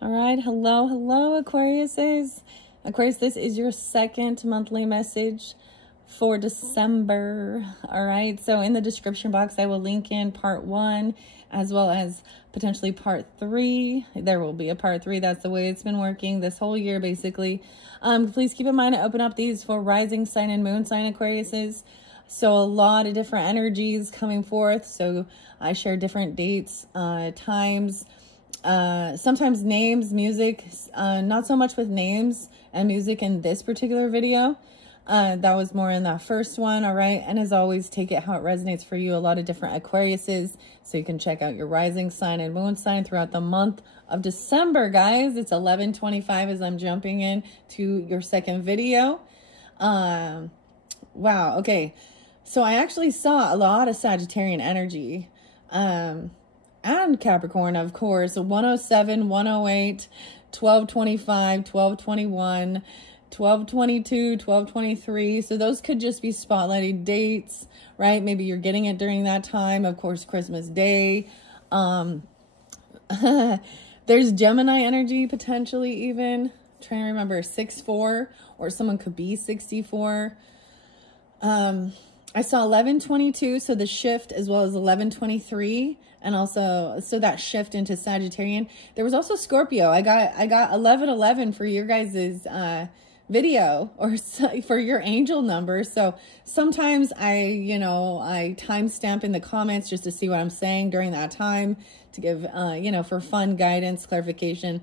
All right, hello, Aquariuses. Aquarius, this is your second monthly message for December. All right, so in the description box, I will link in part 1 as well as potentially part 3. There will be a part 3. That's the way it's been working this whole year, basically. Please keep in mind to open up these for rising sign and moon sign Aquariuses. So a lot of different energies coming forth. So I share different dates, times, sometimes names, music, not so much with names and music in this particular video. That was more in that first one. All right. And as always, take it how it resonates for you. A lot of different Aquariuses. So you can check out your rising sign and moon sign throughout the month of December, guys. It's 11:25 as I'm jumping in to your second video. Wow. Okay. So I actually saw a lot of Sagittarian energy. And Capricorn, of course, 107, 108, 1225, 1221, 1222, 1223. So those could just be spotlighted dates, right? Maybe you're getting it during that time. Of course, Christmas Day. There's Gemini energy potentially even. I'm trying to remember 6-4, or someone could be 64. I saw 1122, so the shift, as well as 1123, and also so that shift into Sagittarian. There was also Scorpio. I got 1111 for your guys's video, or for your angel number. So sometimes I timestamp in the comments just to see what I'm saying during that time to give for fun guidance, clarification.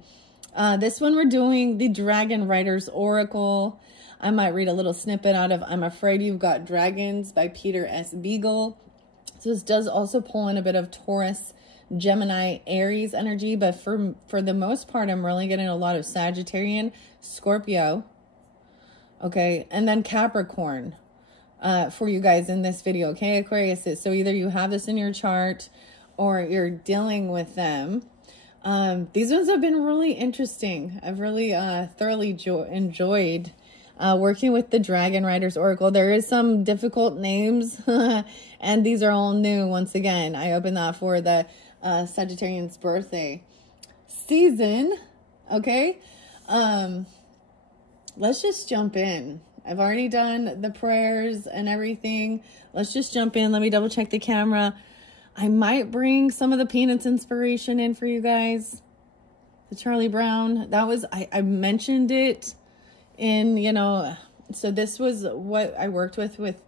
This one we're doing the Dragon Riders Oracle. I might read a little snippet out of I'm Afraid You've Got Dragons by Peter S. Beagle. So this does also pull in a bit of Taurus, Gemini, Aries energy, but for the most part, I'm really getting a lot of Sagittarian, Scorpio, okay, and then Capricorn for you guys in this video, okay, Aquarius. So either you have this in your chart or you're dealing with them. These ones have been really interesting. I've really thoroughly enjoyed working with the Dragon Riders Oracle. There is some difficult names, and these are all new. Once again, I opened that for the Sagittarian's birthday season. Okay, let's just jump in. I've already done the prayers and everything. Let's just jump in. Let me double check the camera. I might bring some of the Peanuts inspiration in for you guys. The Charlie Brown. That was, I mentioned it in, so this was what I worked with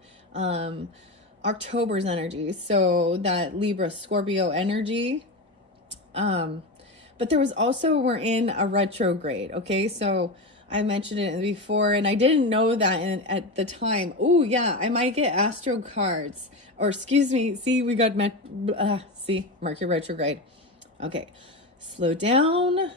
October's energy. So that Libra Scorpio energy. But there was also, we're in a retrograde. Okay. So I mentioned it before and I didn't know that at the time. Oh yeah. I might get Astro cards, or excuse me. See, we got, Mercury retrograde. Okay. Slow down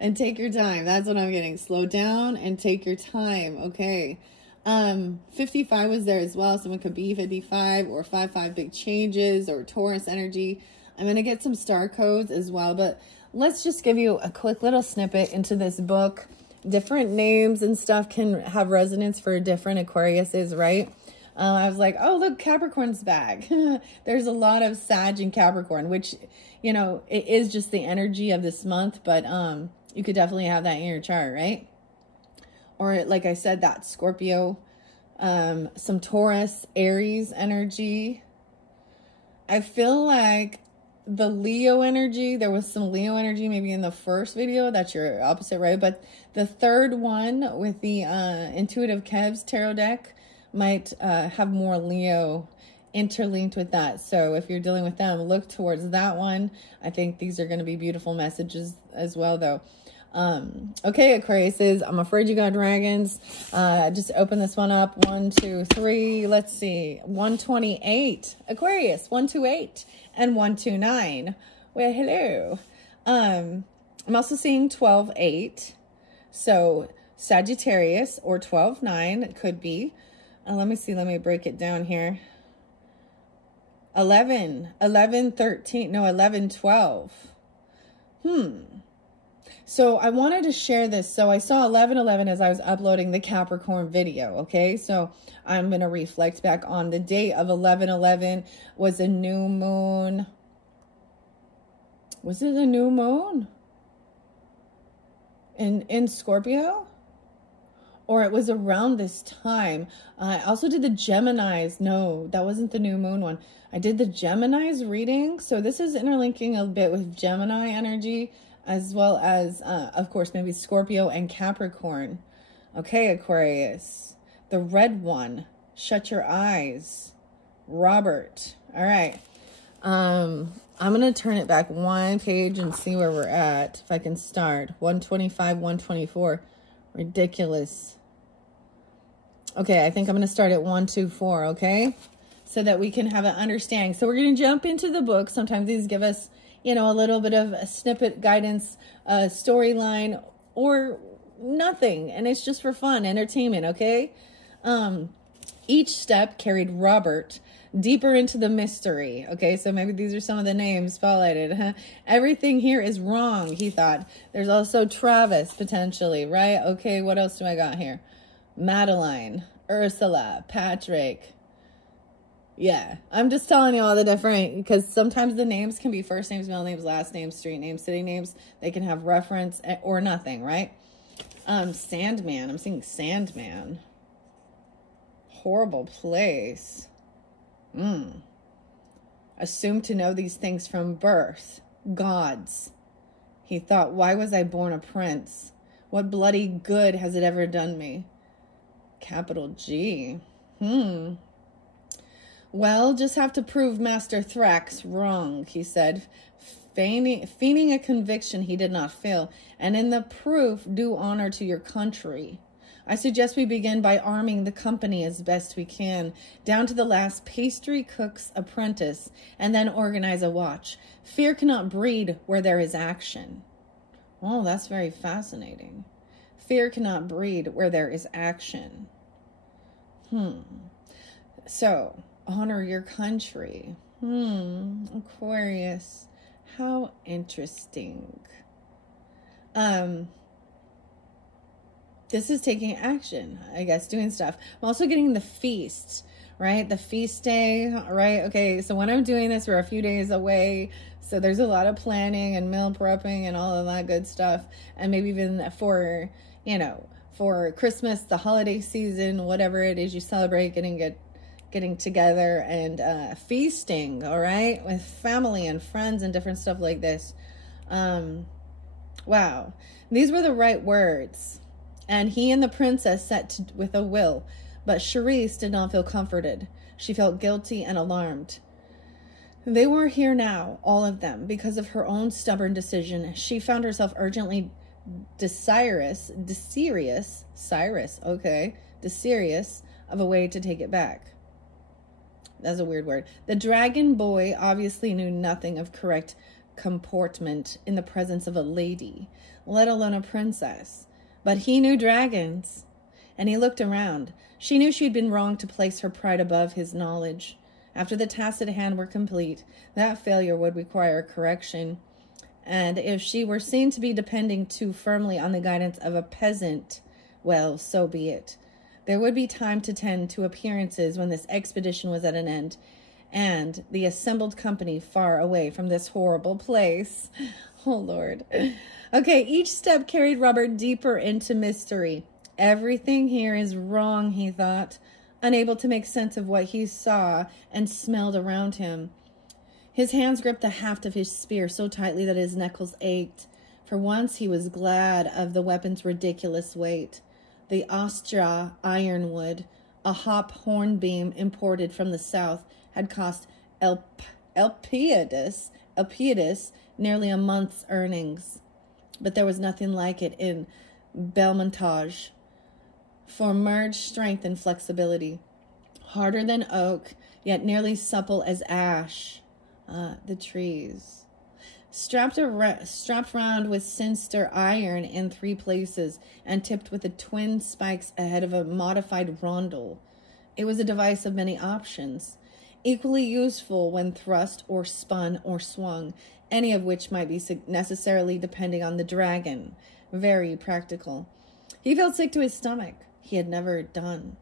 and take your time. That's what I'm getting. Slow down and take your time. Okay. 55 was there as well. Someone could be 55 or 55 big changes or Taurus energy. I'm going to get some star codes as well, but let's just give you a quick little snippet into this book. Different names and stuff can have resonance for different Aquariuses, right? I was like, oh, look, Capricorn's back. There's a lot of Sag and Capricorn, which, it is just the energy of this month, but you could definitely have that in your chart, right? Or like I said, that Scorpio, some Taurus, Aries energy. I feel like the Leo energy, there was some Leo energy maybe in the first video. That's your opposite, right? But the third one with the Intuitive Kev's tarot deck might have more Leo interlinked with that. So if you're dealing with them, look towards that one. I think these are going to be beautiful messages as well, though. Okay, Aquariuses, I'm Afraid You Got Dragons. Just open this one up. 1, 2, 3. Let's see. 128. Aquarius, 128 and 129. Well, hello. I'm also seeing 12-8. So Sagittarius or 12-9 could be. Let me see. Let me break it down here. 11, 13. No, 11, 12. So I wanted to share this. So I saw 11:11 as I was uploading the Capricorn video. Okay. So I'm going to reflect back on the date of 11:11 was a new moon. Was it a new moon? in Scorpio, or it was around this time. I also did the Geminis. No, that wasn't the new moon one. I did the Geminis reading. So this is interlinking a bit with Gemini energy, as well as, of course, maybe Scorpio and Capricorn. Okay, Aquarius. The red one. Shut your eyes. Robert. All right. I'm going to turn it back one page and see where we're at. If I can start. 125, 124. Ridiculous. Okay, I think I'm going to start at 124, okay? So that we can have an understanding. So we're going to jump into the book. Sometimes these give us, you know, a little bit of a snippet guidance, storyline, or nothing. And it's just for fun, entertainment, okay? Each step carried Robert deeper into the mystery. Okay, so maybe these are some of the names spotlighted. Everything here is wrong, he thought. There's also Travis, potentially, right? Okay, what else do I got here? Madeline, Ursula, Patrick. Yeah, I'm just telling you all the different, because sometimes the names can be first names, middle names, last names, street names, city names. They can have reference or nothing, right? Sandman. I'm seeing Sandman. Horrible place. Assumed to know these things from birth. Gods. He thought, why was I born a prince? What bloody good has it ever done me? Capital G. Well, just have to prove Master Thrax wrong, he said, feigning a conviction he did not feel, and in the proof do honor to your country. I suggest we begin by arming the company as best we can, down to the last pastry cook's apprentice, and then organize a watch. Fear cannot breed where there is action. Oh, that's very fascinating. Fear cannot breed where there is action. So, honor your country. Aquarius. How interesting. This is taking action, I guess, doing stuff. I'm also getting the feast, right? The feast day, right? Okay, so when I'm doing this, we're a few days away. So there's a lot of planning and meal prepping and all of that good stuff. And maybe even for, you know, for Christmas, the holiday season, whatever it is you celebrate, getting together and feasting, all right? With family and friends and different stuff like this. Wow. These were the right words. And he and the princess set with a will, but Charisse did not feel comforted. She felt guilty and alarmed. They were here now, all of them, because of her own stubborn decision. She found herself urgently desirous of a way to take it back. That's a weird word. The dragon boy obviously knew nothing of correct comportment in the presence of a lady, let alone a princess. But he knew dragons, and he looked around. She knew she had been wrong to place her pride above his knowledge. After the tasks at hand were complete, that failure would require correction. And if she were seen to be depending too firmly on the guidance of a peasant, well, so be it. There would be time to tend to appearances when this expedition was at an end, and the assembled company far away from this horrible place. Oh, Lord. Okay, each step carried Robert deeper into mystery. Everything here is wrong, he thought, unable to make sense of what he saw and smelled around him. His hands gripped the haft of his spear so tightly that his knuckles ached. For once he was glad of the weapon's ridiculous weight. The Astra ironwood, a hop hornbeam imported from the south, had cost Elpidius nearly a month's earnings. But there was nothing like it in Belmontage for merged strength and flexibility. Harder than oak, yet nearly supple as ash. The trees. Strapped round with sinister iron in 3 places and tipped with the twin spikes ahead of a modified rondel. It was a device of many options, equally useful when thrust or spun or swung, any of which might be necessarily depending on the dragon. Very practical. He felt sick to his stomach. As he had never done.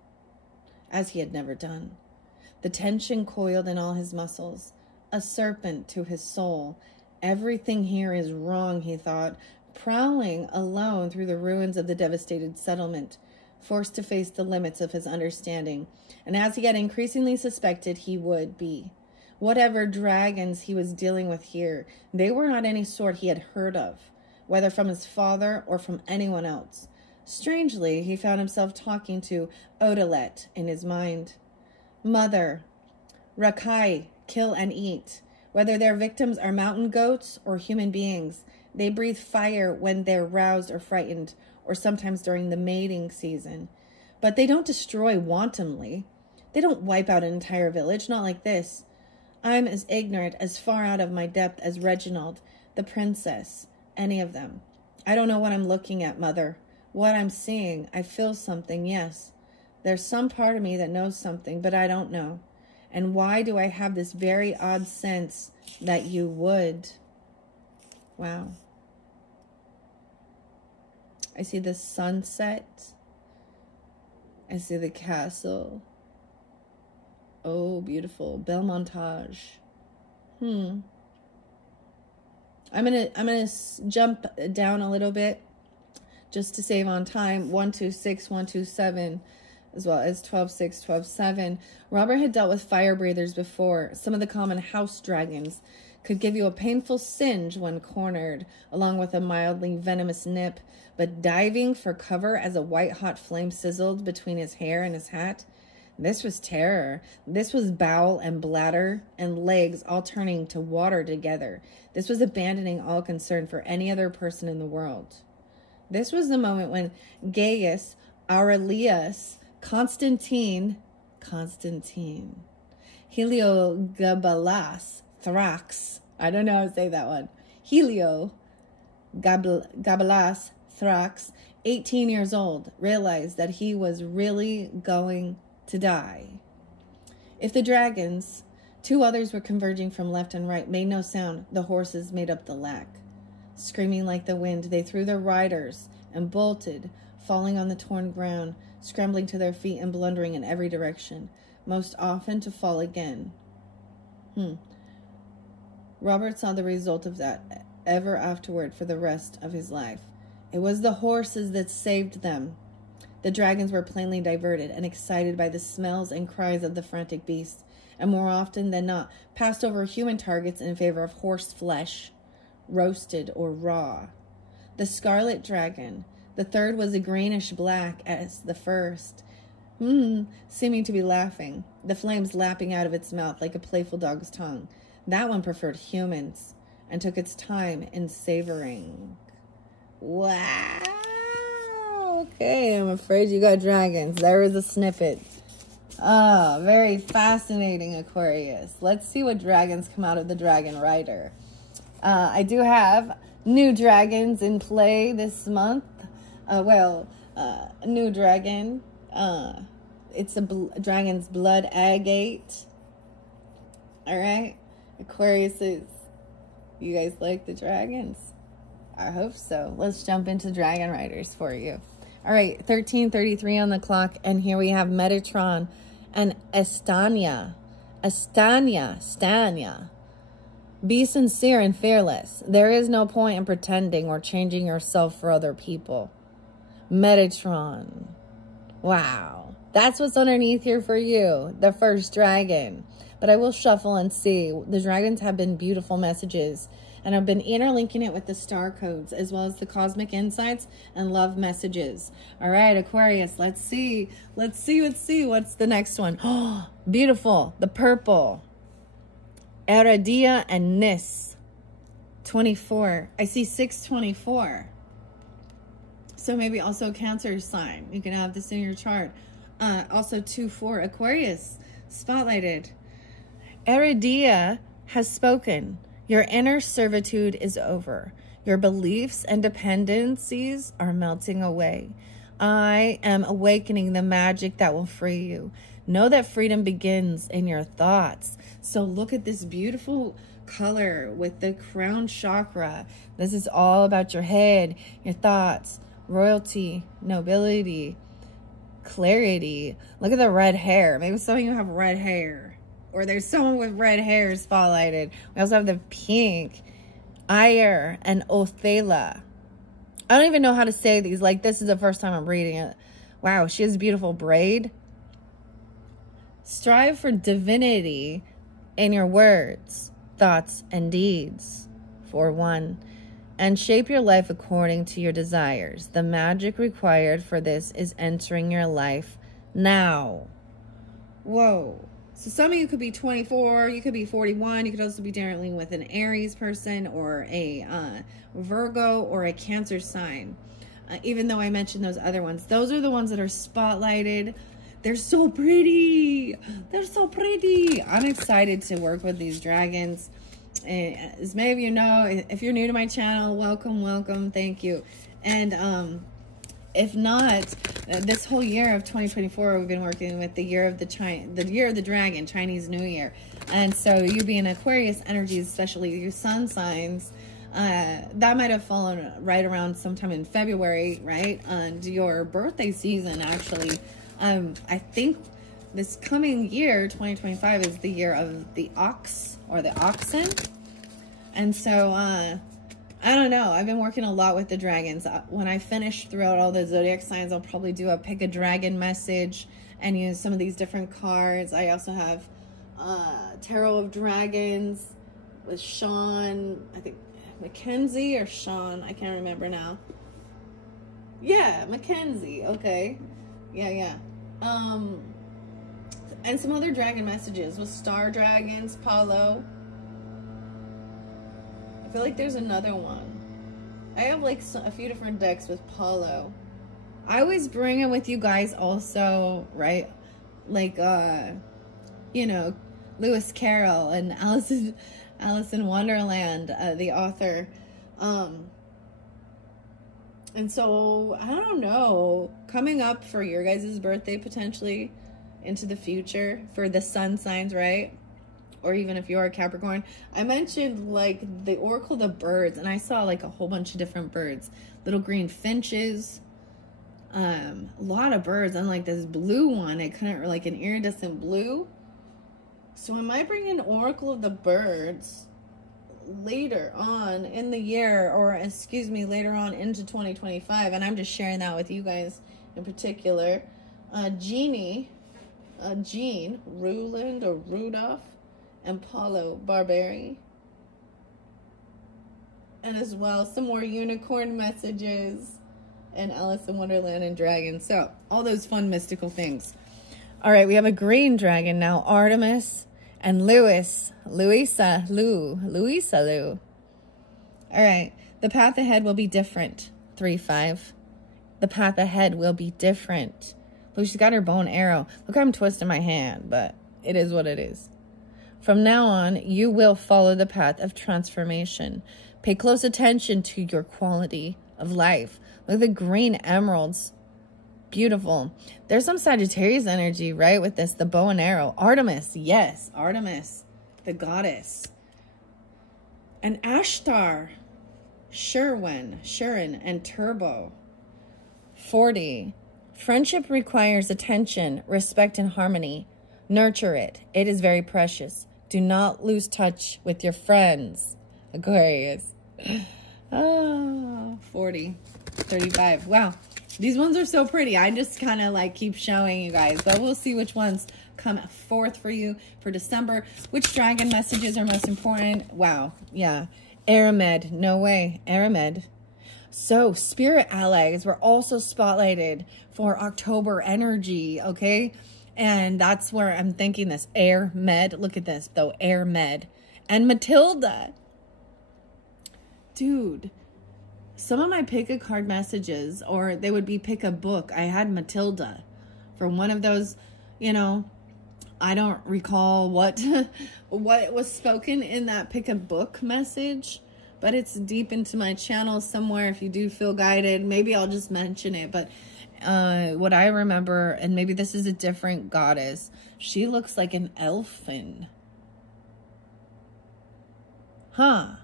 The tension coiled in all his muscles, a serpent to his soul. Everything here is wrong, he thought. prowling alone through the ruins of the devastated settlement, forced to face the limits of his understanding. And as he had increasingly suspected he would be, whatever dragons he was dealing with here, they were not any sort he had heard of, whether from his father or from anyone else. Strangely, he found himself talking to Odalet in his mind. Mother, Rakai, kill and eat. Whether their victims are mountain goats or human beings, they breathe fire when they're roused or frightened, or sometimes during the mating season. But they don't destroy wantonly. They don't wipe out an entire village, not like this. I'm as ignorant, as far out of my depth as Reginald, the princess, any of them. I don't know what I'm looking at, Mother. What I'm seeing, I feel something, yes. There's some part of me that knows something, but I don't know. And why do I have this very odd sense that you would? Wow. I see the sunset. I see the castle. Oh, beautiful. Belle montage. I'm gonna jump down a little bit just to save on time. 126, 127, as well as 12:6, 12:7. Robert had dealt with fire breathers before. Some of the common house dragons could give you a painful singe when cornered, along with a mildly venomous nip. But diving for cover as a white-hot flame sizzled between his hair and his hat, this was terror. This was bowel and bladder and legs all turning to water together. This was abandoning all concern for any other person in the world. This was the moment when Gaius Aurelius Constantine, Heliogabalus Thrax, I don't know how to say that one, Heliogabalus Thrax, 18 years old, realized that he was really going to die. If the dragons, two others were converging from left and right, made no sound, the horses made up the lack. Screaming like the wind, they threw their riders and bolted, falling on the torn ground, scrambling to their feet and blundering in every direction, most often to fall again. Robert saw the result of that ever afterward for the rest of his life. It was the horses that saved them. The dragons were plainly diverted and excited by the smells and cries of the frantic beasts, and more often than not passed over human targets in favor of horse flesh, roasted or raw. The scarlet dragon, the third, was a greenish black as the first, seeming to be laughing, the flames lapping out of its mouth like a playful dog's tongue. That one preferred humans and took its time in savoring. Wow. Okay, I'm afraid you got dragons. There was a snippet. Oh, very fascinating, Aquarius. Let's see what dragons come out of the Dragon Rider. I do have new dragons in play this month. New dragon. It's a dragon's blood agate. All right, Aquariuses. You guys like the dragons? I hope so. Let's jump into Dragon Riders for you. All right, 13:33 on the clock, and here we have Metatron and Estania. Stania. Be sincere and fearless. There is no point in pretending or changing yourself for other people. Metatron. Wow. That's what's underneath here for you, the first dragon. But I will shuffle and see. The dragons have been beautiful messages, and I've been interlinking it with the star codes as well as the cosmic insights and love messages. All right, Aquarius, let's see. What's the next one? Oh, beautiful. The purple. Aradia and Nis. 24. I see 624. So maybe also Cancer sign. You can have this in your chart. Also 2-4. Aquarius. Spotlighted. Aradia has spoken. Your inner servitude is over. Your beliefs and dependencies are melting away. I am awakening the magic that will free you. Know that freedom begins in your thoughts. So look at this beautiful color with the crown chakra. This is all about your head, your thoughts, royalty, nobility, clarity. Look at the red hair. Maybe some of you have red hair. Or there's someone with red hair spotlighted. We also have the pink, Ire, and Othala. I don't even know how to say these. Like, this is the first time I'm reading it. Wow, she has a beautiful braid. Strive for divinity in your words, thoughts, and deeds. 4-1. And shape your life according to your desires. The magic required for this is entering your life now. Whoa. So some of you could be 24, you could be 41, you could also be dealing with an Aries person or a Virgo or a Cancer sign. Even though I mentioned those other ones. Those are the ones that are spotlighted. They're so pretty. They're so pretty. I'm excited to work with these dragons. As many of you know, if you're new to my channel, welcome, welcome. Thank you. And if not, this whole year of 2024, we've been working with the year of the year of the dragon, Chinese New Year. And so you being Aquarius energies, especially your sun signs, that might have fallen right around sometime in February, right? And your birthday season, actually. I think this coming year, 2025, is the year of the ox or the oxen. And so, I don't know. I've been working a lot with the dragons. When I finish throughout all the zodiac signs, I'll probably do a pick a dragon message and use some of these different cards. I also have Tarot of Dragons with Sean, I think Mackenzie or Sean. I can't remember now. Yeah, Mackenzie. Okay. Yeah. And some other dragon messages with Star Dragons, Paulo. I feel like there's another one. I have like a few different decks with Paulo. I always bring it with you guys also, right? Like, you know, Lewis Carroll and Alice in Wonderland, the author. And so, I don't know, coming up for your guys' birthday potentially into the future for the sun signs, right? Or even if you're a Capricorn. I mentioned like the Oracle of the Birds, and I saw like a whole bunch of different birds. Little green finches, a lot of birds, unlike this blue one. It couldn't, like an iridescent blue. So I might bring an Oracle of the Birds later on in the year, or excuse me, later on into 2025, and I'm just sharing that with you guys in particular. Jean, Ruland or Rudolph, and Paulo Barberi, and as well some more unicorn messages and Alice in Wonderland and dragons. So all those fun mystical things. All right, we have a green dragon now, Artemis and Louisa Lou. All right, the path ahead will be different. 3-5. The path ahead will be different. Look, she's got her bow and arrow. Look, I'm twisting my hand, but it is what it is. From now on, you will follow the path of transformation. Pay close attention to your quality of life. Look at the green emeralds. Beautiful. There's some Sagittarius energy, right, with this, the bow and arrow. Artemis, yes, Artemis, the goddess. And Ashtar, Shurin, and Turbo. 40. Friendship requires attention, respect, and harmony. Nurture it. It is very precious. Do not lose touch with your friends. Aquarius. 40. 35. Wow. These ones are so pretty. I just kind of like keep showing you guys. But we'll see which ones come forth for you for December. Which dragon messages are most important? Wow. Yeah. Aramed. No way. Aramed. So, spirit allies were also spotlighted for October energy, okay? And that's where I'm thinking this. Air Med. Look at this, though. Air Med. And Matilda. Dude. Some of my pick a card messages, or they would be pick a book. I had Matilda for one of those, you know, I don't recall what was spoken in that pick a book message, but it's deep into my channel somewhere. If you do feel guided, maybe I'll just mention it. But what I remember, and maybe this is a different goddess, she looks like an elfin. Huh.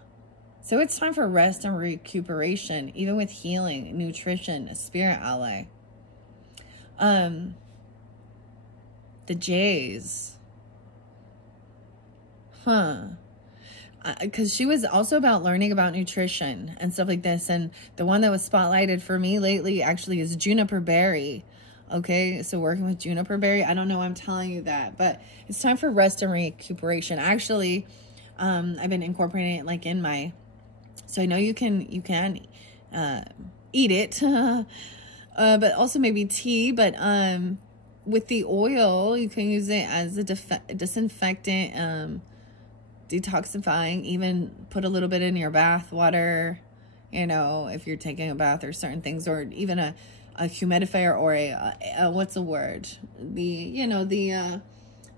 So it's time for rest and recuperation, even with healing, nutrition, a spirit ally. The Jays. Huh. because she was also about learning about nutrition and stuff like this. And the one that was spotlighted for me lately actually is juniper berry. Okay, so working with juniper berry. I don't know why I'm telling you that, but it's time for rest and recuperation. Actually, I've been incorporating it like in my, so I know you can eat it, but also maybe tea, but with the oil, you can use it as a disinfectant, detoxifying, even put a little bit in your bath water, you know, if you're taking a bath or certain things, or even a humidifier or a what's the word? The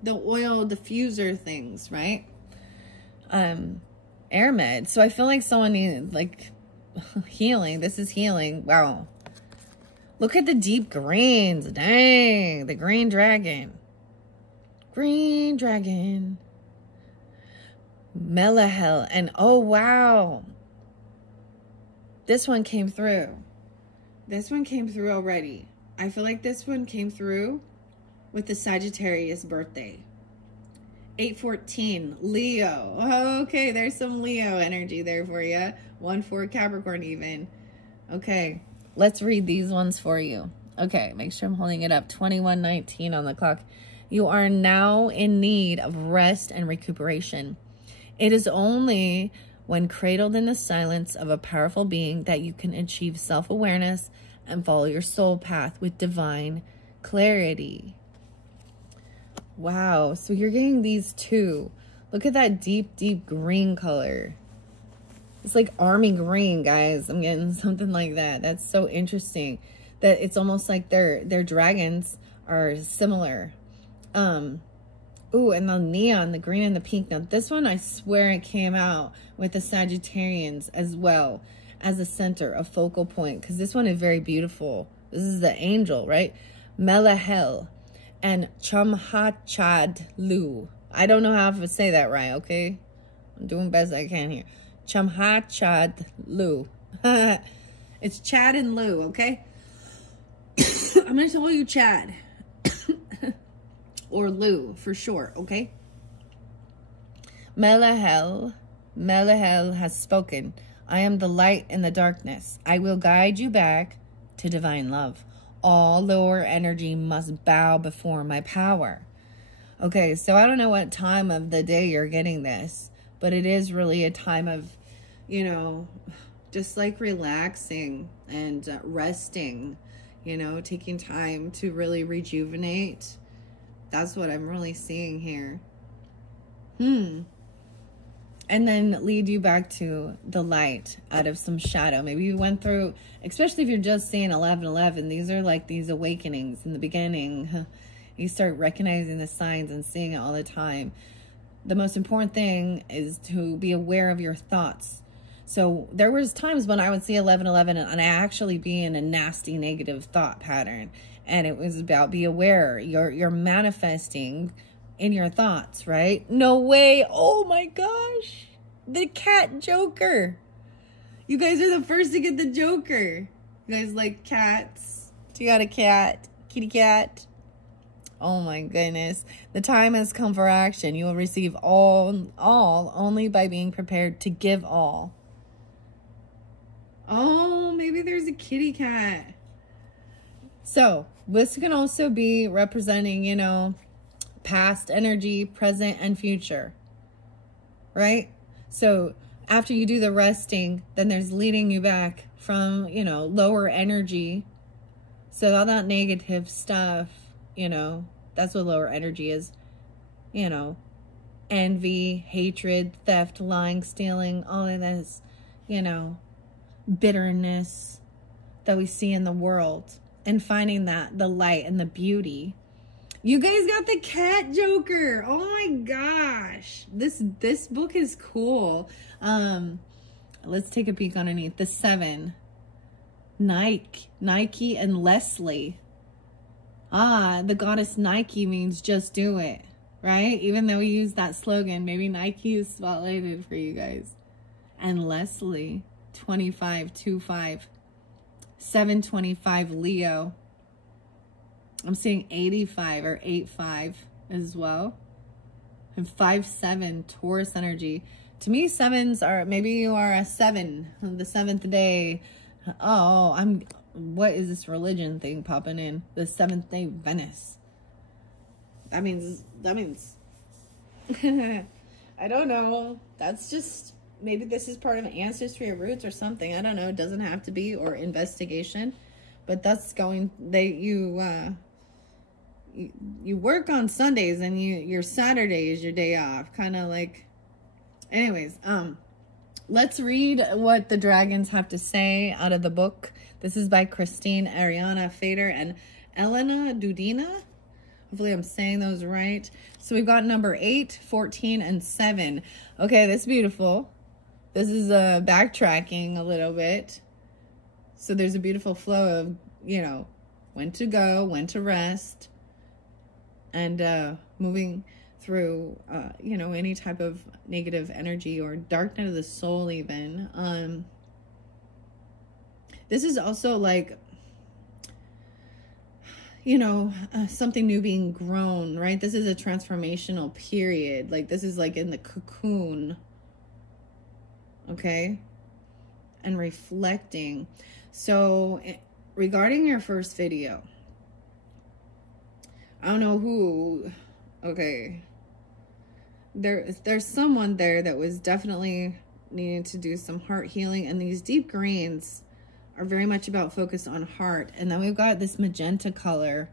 oil diffuser things, right? Air med. So I feel like someone needs like healing. This is healing. Wow. Look at the deep greens. Dang, the green dragon. Green dragon. Melahel. And oh, wow. This one came through. This one came through already. I feel like this one came through with the Sagittarius birthday. 8/14, Leo. Okay, there's some Leo energy there for you. 1/4 Capricorn even. Okay, let's read these ones for you. Okay, make sure I'm holding it up. 21:19 on the clock. You are now in need of rest and recuperation. It is only when cradled in the silence of a powerful being that you can achieve self-awareness and follow your soul path with divine clarity. Wow, so you're getting these two. Look at that deep, deep green color. It's like army green, guys. I'm getting something like that. That's so interesting. That it's almost like their dragons are similar. Ooh, and the neon, the green and the pink. Now, this one, I swear it came out with the Sagittarians as well as a center, a focal point. Because this one is very beautiful. This is the angel, right? Melahel and Chamhachadlu. I don't know how to say that right, okay? I'm doing best I can here. Chamhachadlu. It's Chad and Lou, okay? I'm going to call you Chad. Or Lou, for short, okay? Melahel has spoken. I am the light in the darkness. I will guide you back to divine love. All lower energy must bow before my power. Okay, so I don't know what time of the day you're getting this, but it is really a time of, you know, just like relaxing and resting, you know, taking time to really rejuvenate. That's what I'm really seeing here. And then lead you back to the light out of some shadow. Maybe you went through, especially if you're just seeing 11:11, these are like these awakenings in the beginning. You start recognizing the signs and seeing it all the time. The most important thing is to be aware of your thoughts. So there was times when I would see 11:11 and I actually be in a nasty negative thought pattern. And it was about be aware. You're manifesting in your thoughts, right? No way. Oh my gosh. The cat Joker. You guys are the first to get the Joker. You guys like cats? Do you got a cat? Kitty cat? Oh my goodness. The time has come for action. You will receive all only by being prepared to give all. Oh, maybe there's a kitty cat. So this can also be representing, you know, past energy, present, and future, right? So after you do the resting, then there's leading you back from, you know, lower energy. So all that negative stuff, you know, that's what lower energy is, you know, envy, hatred, theft, lying, stealing, all of this, you know, bitterness that we see in the world, and finding that the light and the beauty. You guys got the cat Joker. Oh my gosh. This book is cool. Let's take a peek underneath. The 7. Nike and Leslie. The goddess Nike means just do it, right? Even though we use that slogan, maybe Nike is spotlighted for you guys. And Leslie, 2525. 725 Leo. I'm seeing 85 or 85 as well. And 57 Taurus energy. To me, sevens are, maybe you are a 7, the 7th day. Oh, what is this religion thing popping in? The 7th day Venus. That means, I don't know. That's just, maybe this is part of ancestry or roots or something. I don't know. It doesn't have to be, or investigation. But that's going, you work on Sundays and your Saturday is your day off. Kind of like, anyways, let's read what the dragons have to say out of the book. This is by Christine Ariana Fader and Elena Dudina. Hopefully I'm saying those right. So we've got number 8, 14, and 7. Okay, that's beautiful. This is backtracking a little bit. So there's a beautiful flow of, you know, when to go, when to rest, and moving through, you know, any type of negative energy or dark night of the soul even. This is also like, you know, something new being grown, right? This is a transformational period. Like, this is like in the cocoon, okay? And reflecting. So, regarding your first video, I don't know who, okay, there's someone there that was definitely needing to do some heart healing, and these deep greens are very much about focus on heart. And then we've got this magenta color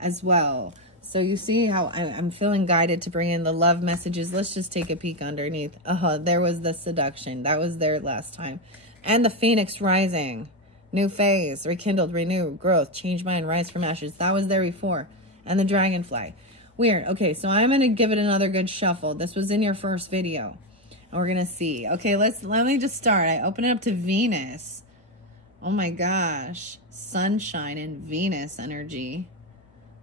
as well. So you see how I'm feeling guided to bring in the love messages. Let's just take a peek underneath. There was the seduction. That was there last time. And the phoenix rising. New phase, rekindled, renew, growth, change mind, rise from ashes. That was there before. And the dragonfly. Weird. Okay, so I'm going to give it another good shuffle. This was in your first video. And we're going to see. Okay, let me just start. I open it up to Venus. Oh my gosh. Sunshine and Venus energy.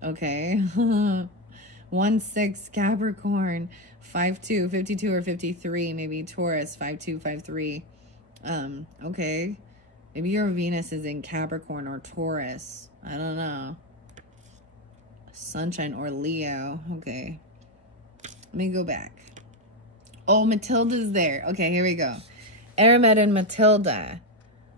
Okay. 1-6 Capricorn. 5-2, 52 or 53. Maybe Taurus. 5-2, 5-3. Okay. Maybe your Venus is in Capricorn or Taurus. I don't know. Sunshine or Leo. Okay. Let me go back. Oh, Matilda's there. Okay, here we go. Aramet and Matilda.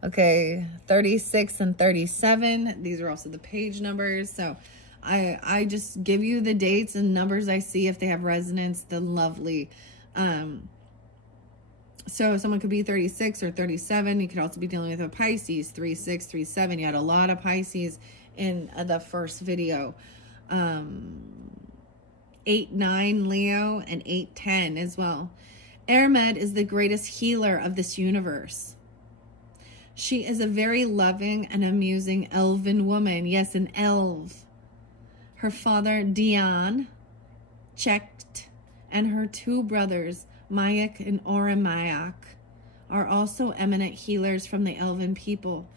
Okay, 36 and 37. These are also the page numbers. So I just give you the dates and numbers I see. If they have resonance, then lovely. So someone could be 36 or 37. You could also be dealing with a Pisces, 3-6, 3-7. You had a lot of Pisces in the first video. 8-9 Leo and 8-10 as well. Aramet is the greatest healer of this universe. She is a very loving and amusing elven woman. Yes, an elf. Her father, Dion, checked, and her 2 brothers, Mayak and Oramayak, are also eminent healers from the elven people.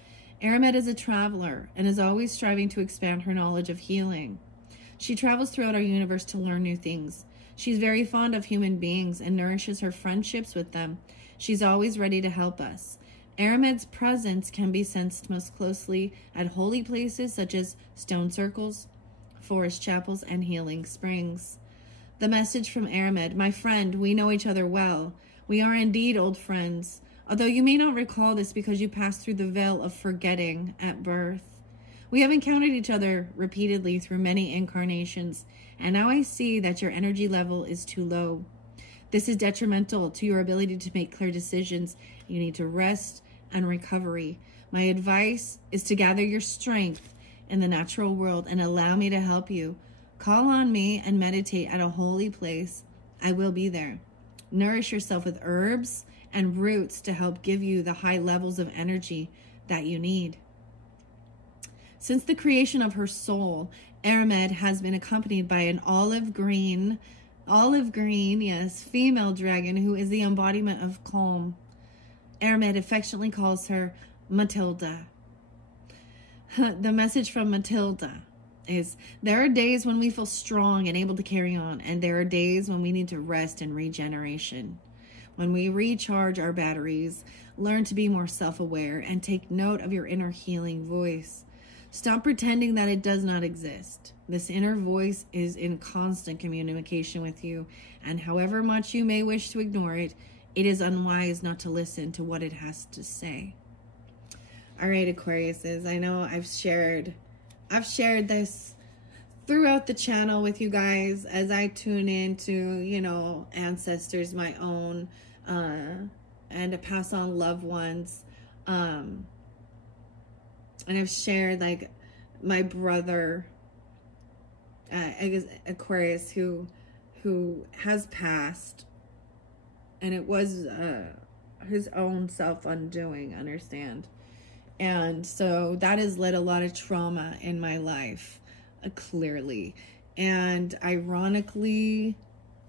Aramet is a traveler and is always striving to expand her knowledge of healing. She travels throughout our universe to learn new things. She's very fond of human beings and nourishes her friendships with them. She's always ready to help us. Aramet's presence can be sensed most closely at holy places such as stone circles, forest chapels, and healing springs. The message from Aramet: my friend, we know each other well. We are indeed old friends, although you may not recall this because you passed through the veil of forgetting at birth. We have encountered each other repeatedly through many incarnations, and now I see that your energy level is too low. This is detrimental to your ability to make clear decisions. You need to rest and recovery. My advice is to gather your strength in the natural world and allow me to help you. Call on me and meditate at a holy place. I will be there. Nourish yourself with herbs and roots to help give you the high levels of energy that you need. Since the creation of her soul, Aramet has been accompanied by an olive green, yes, female dragon who is the embodiment of calm. Aramet affectionately calls her Matilda. The message from Matilda is: there are days when we feel strong and able to carry on, and there are days when we need to rest and regeneration. When we recharge our batteries, learn to be more self-aware and take note of your inner healing voice. Stop pretending that it does not exist. This inner voice is in constant communication with you, and however much you may wish to ignore it, it is unwise not to listen to what it has to say. All right, Aquariuses, I know I've shared this throughout the channel with you guys as I tune into, you know, ancestors, my own, and to pass on loved ones. And I've shared, like, my brother, Aquarius, who has passed, and it was his own self-undoing, understand? And so that has led a lot of trauma in my life, clearly. And ironically,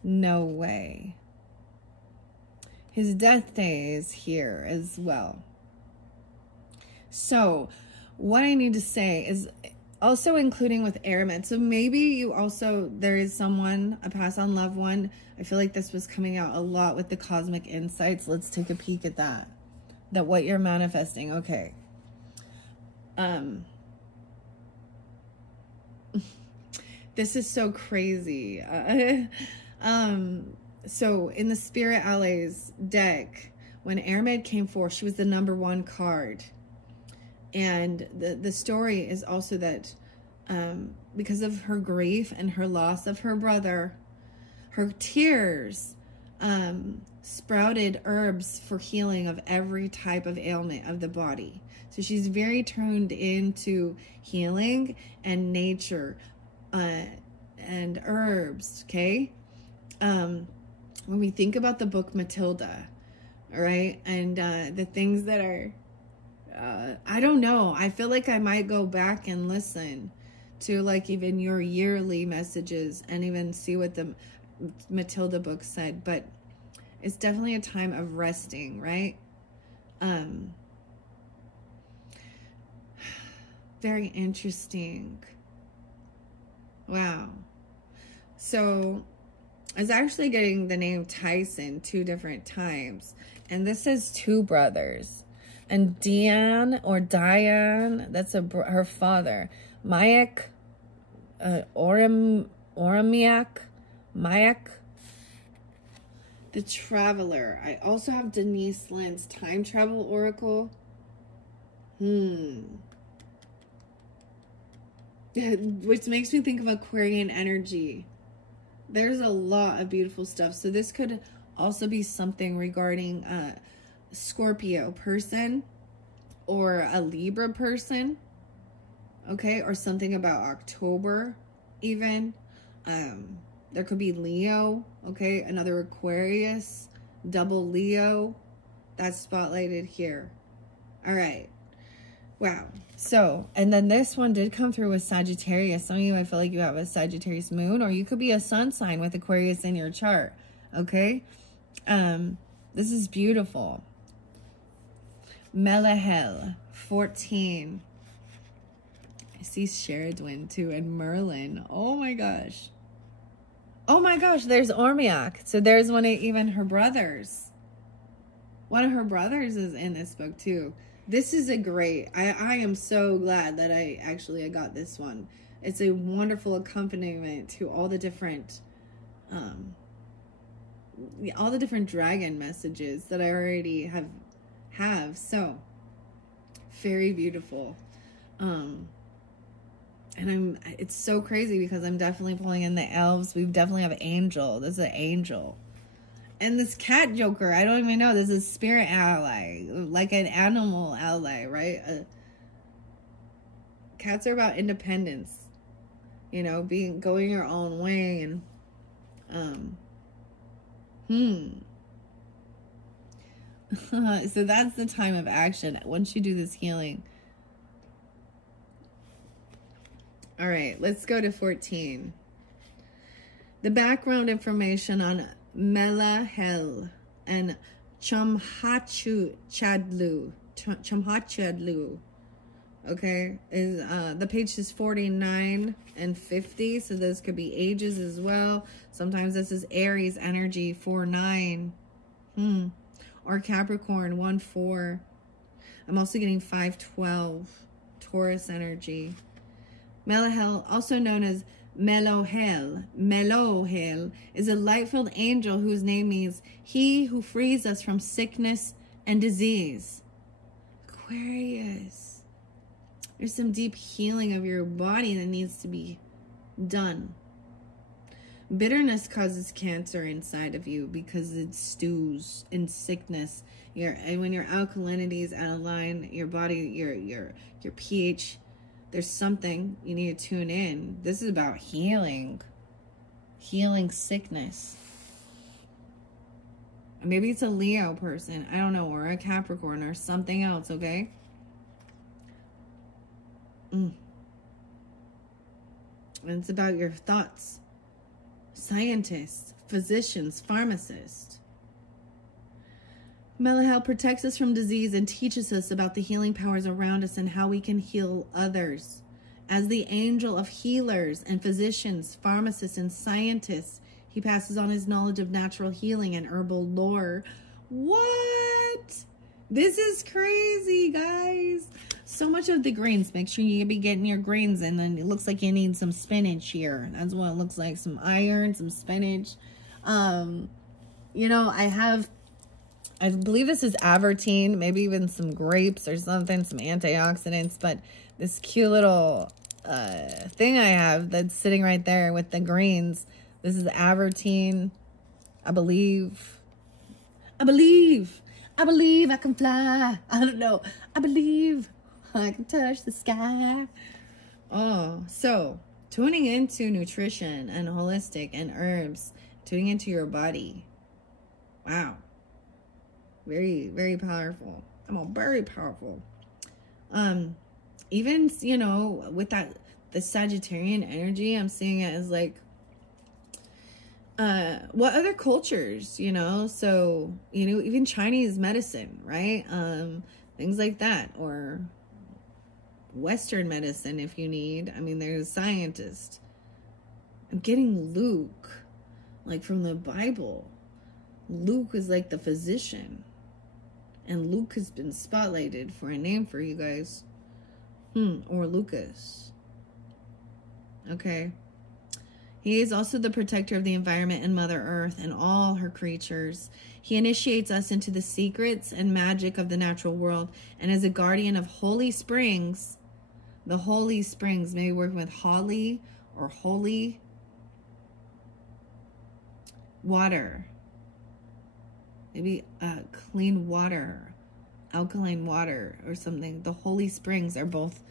no way. His death day is here as well. So what I need to say is also including with Airmen. So maybe you also, there is someone, a pass on loved one. I feel like this was coming out a lot with the cosmic insights. Let's take a peek at that. That what you're manifesting. Okay. This is so crazy. So in the Spirit Allies deck, when Airmaid came forth, she was the #1 card. And the story is also that because of her grief and her loss of her brother, her tears sprouted herbs for healing of every type of ailment of the body. So she's very tuned into healing and nature and herbs, okay? When we think about the book Matilda, all right, and the things that are, I don't know, I feel like I might go back and listen to, like, even your yearly messages and even see what the Matilda book said, but it's definitely a time of resting, right? Very interesting. Wow. So I was actually getting the name Tyson 2 different times, and this is 2 brothers. And Diane, that's her father. Mayak, Mayak, the Traveler. I also have Denise Lynn's Time Travel Oracle. Which makes me think of Aquarian energy. There's a lot of beautiful stuff. So this could also be something regarding Scorpio person or a Libra person, okay, or something about October even. There could be Leo, okay, another Aquarius, double Leo, that's spotlighted here. All right, wow. So, and then this one did come through with Sagittarius. Some of you, I feel like you have a Sagittarius moon, or you could be a sun sign with Aquarius in your chart, okay? This is beautiful. Melahel, 14. I see Sheridwin too, and Merlin. Oh my gosh. Oh my gosh, there's Ormiak. So there's one of even her brothers. One of her brothers is in this book too. This is a great, I am so glad that I got this one. It's a wonderful accompaniment to all the different dragon messages that I already have. So very beautiful. And it's so crazy because I'm definitely pulling in the elves. We definitely have angel. This is an angel. And this cat joker, I don't even know. This is spirit ally, like an animal ally, right? Cats are about independence, you know, going your own way. And so that's the time of action once you do this healing. All right, let's go to 14. The background information on Melahel and Chamhachadlu, okay, is the page is 49 and 50, so those could be ages as well. Sometimes this is Aries energy, 4-9, or Capricorn, 1-4. I'm also getting 5-12, Taurus energy. Melahel, also known as Melohel is a light-filled angel whose name means he who frees us from sickness and disease. Aquarius. There's some deep healing of your body that needs to be done. Bitterness causes cancer inside of you because it stews in sickness. When your alkalinity is out of line, your body, your pH, there's something you need to tune in. This is about healing sickness. Maybe it's a Leo person, I don't know, or a Capricorn or something else, okay? And it's about your thoughts. Scientists, physicians, pharmacists. Melahel protects us from disease and teaches us about the healing powers around us and how we can heal others. As the angel of healers and physicians, pharmacists, and scientists, he passes on his knowledge of natural healing and herbal lore. What? This is crazy, guys. So much of the greens. Make sure you be getting your greens. And then it looks like you need some spinach here. That's what it looks like. Some iron, some spinach. You know, I believe this is Avertine. Maybe even some grapes or something. Some antioxidants. But this cute little thing I have that's sitting right there with the greens. This is Avertine. I believe I can fly. I don't know. I believe I can touch the sky. Oh, so tuning into nutrition and holistic and herbs, tuning into your body. Wow. Very, very powerful. Very powerful. Even, you know, with that, the Sagittarian energy, I'm seeing it as like, what other cultures, you know, so, you know, even Chinese medicine, right? Things like that, or Western medicine if you need. I mean, there's scientists. I'm getting Luke, like from the Bible. Luke is like the physician. And Luke has been spotlighted for a name for you guys. Or Lucas. Okay. He is also the protector of the environment and Mother Earth and all her creatures. He initiates us into the secrets and magic of the natural world and is a guardian of holy springs. The holy springs, maybe working with holly or holy water. Maybe clean water, alkaline water or something. The holy springs are both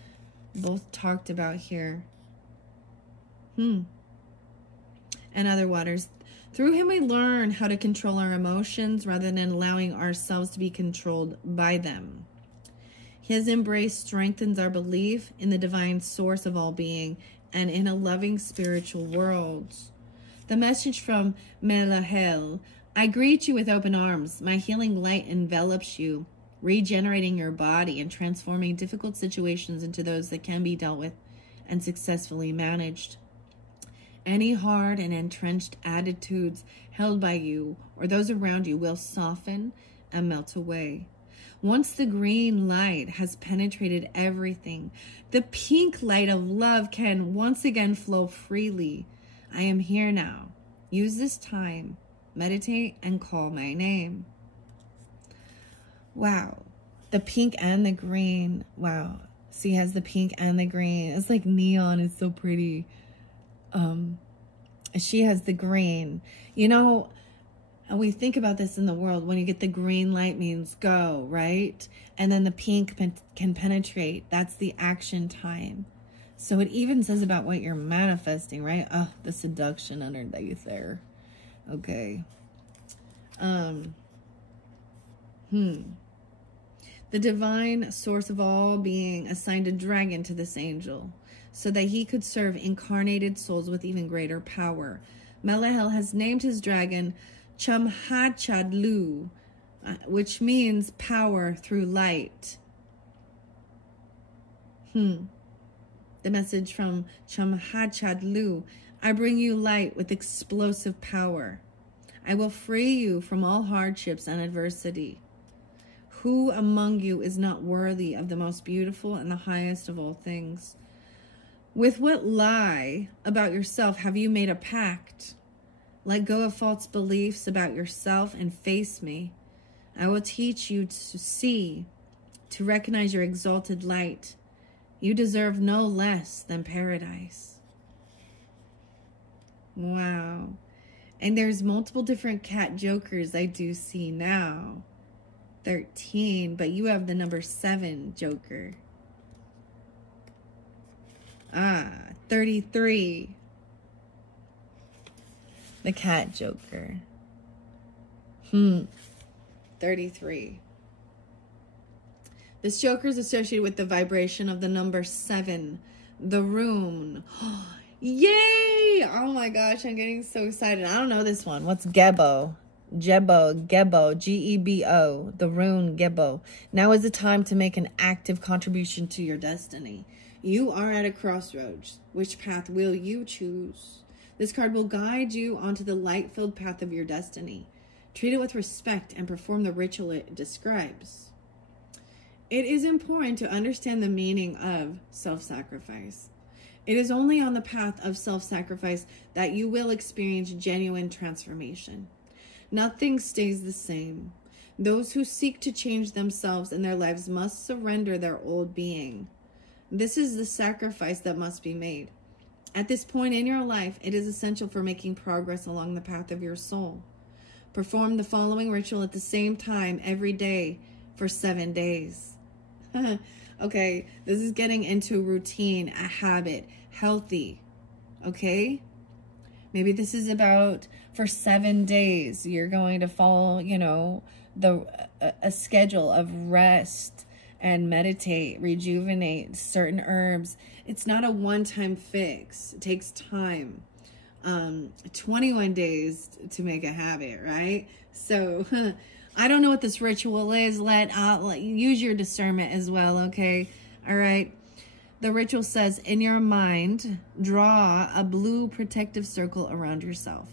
talked about here. And other waters. Through him we learn how to control our emotions rather than allowing ourselves to be controlled by them. His embrace strengthens our belief in the divine source of all being and in a loving spiritual world. The message from Melahel: I greet you with open arms. My healing light envelops you, regenerating your body and transforming difficult situations into those that can be dealt with and successfully managed. Any hard and entrenched attitudes held by you or those around you will soften and melt away. Once the green light has penetrated everything, the pink light of love can once again flow freely. I am here now. Use this time. Meditate and call my name. Wow. The pink and the green. Wow. See, it has the pink and the green. It's like neon. It's so pretty. She has the green. You know, we think about this in the world. When you get the green light means go, right? And then the pink can penetrate. That's the action time. So it even says about what you're manifesting, right? Oh, the seduction underneath there. Okay. The divine source of all being assigned a dragon to this angel so that he could serve incarnated souls with even greater power. Melahel has named his dragon Chamhachadlu, which means power through light. The message from Chamhachadlu: I bring you light with explosive power. I will free you from all hardships and adversity. Who among you is not worthy of the most beautiful and the highest of all things? With what lie about yourself have you made a pact? Let go of false beliefs about yourself and face me. I will teach you to see, to recognize your exalted light. You deserve no less than paradise. Wow. And there's multiple different cat jokers I do see now. 13, but you have the number 7 joker. 33. The cat joker. 33. This joker is associated with the vibration of the number 7, the rune. Yay! Oh my gosh, I'm getting so excited. I don't know this one. What's Gebo? Gebo, G-E-B-O, the rune Gebo. Now is the time to make an active contribution to your destiny. You are at a crossroads. Which path will you choose? This card will guide you onto the light-filled path of your destiny. Treat it with respect and perform the ritual it describes. It is important to understand the meaning of self-sacrifice. It is only on the path of self-sacrifice that you will experience genuine transformation. Nothing stays the same. Those who seek to change themselves and their lives must surrender their old being. This is the sacrifice that must be made. At this point in your life, it is essential for making progress along the path of your soul. Perform the following ritual at the same time every day for 7 days. Okay, this is getting into routine, a habit, healthy. Okay? Maybe this is about for 7 days, you're going to follow, you know, a schedule of rest and meditate, rejuvenate certain herbs. It's not a one-time fix. It takes time. 21 days to make a habit, right? So I don't know what this ritual is. Let use your discernment as well, okay? All right. The ritual says, in your mind, draw a blue protective circle around yourself.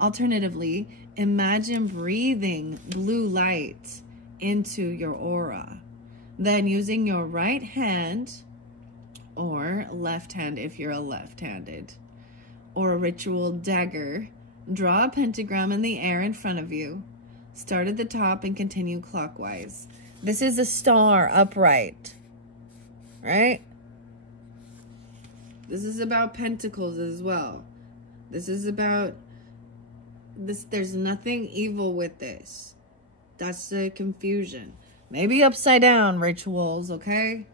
Alternatively, imagine breathing blue light into your aura. Then using your right hand or left hand if you're a left-handed, or a ritual dagger, draw a pentagram in the air in front of you. Start at the top and continue clockwise. This is a star upright, right? This is about pentacles as well. This is about this. There's nothing evil with this. That's the confusion. Maybe upside down rituals, okay?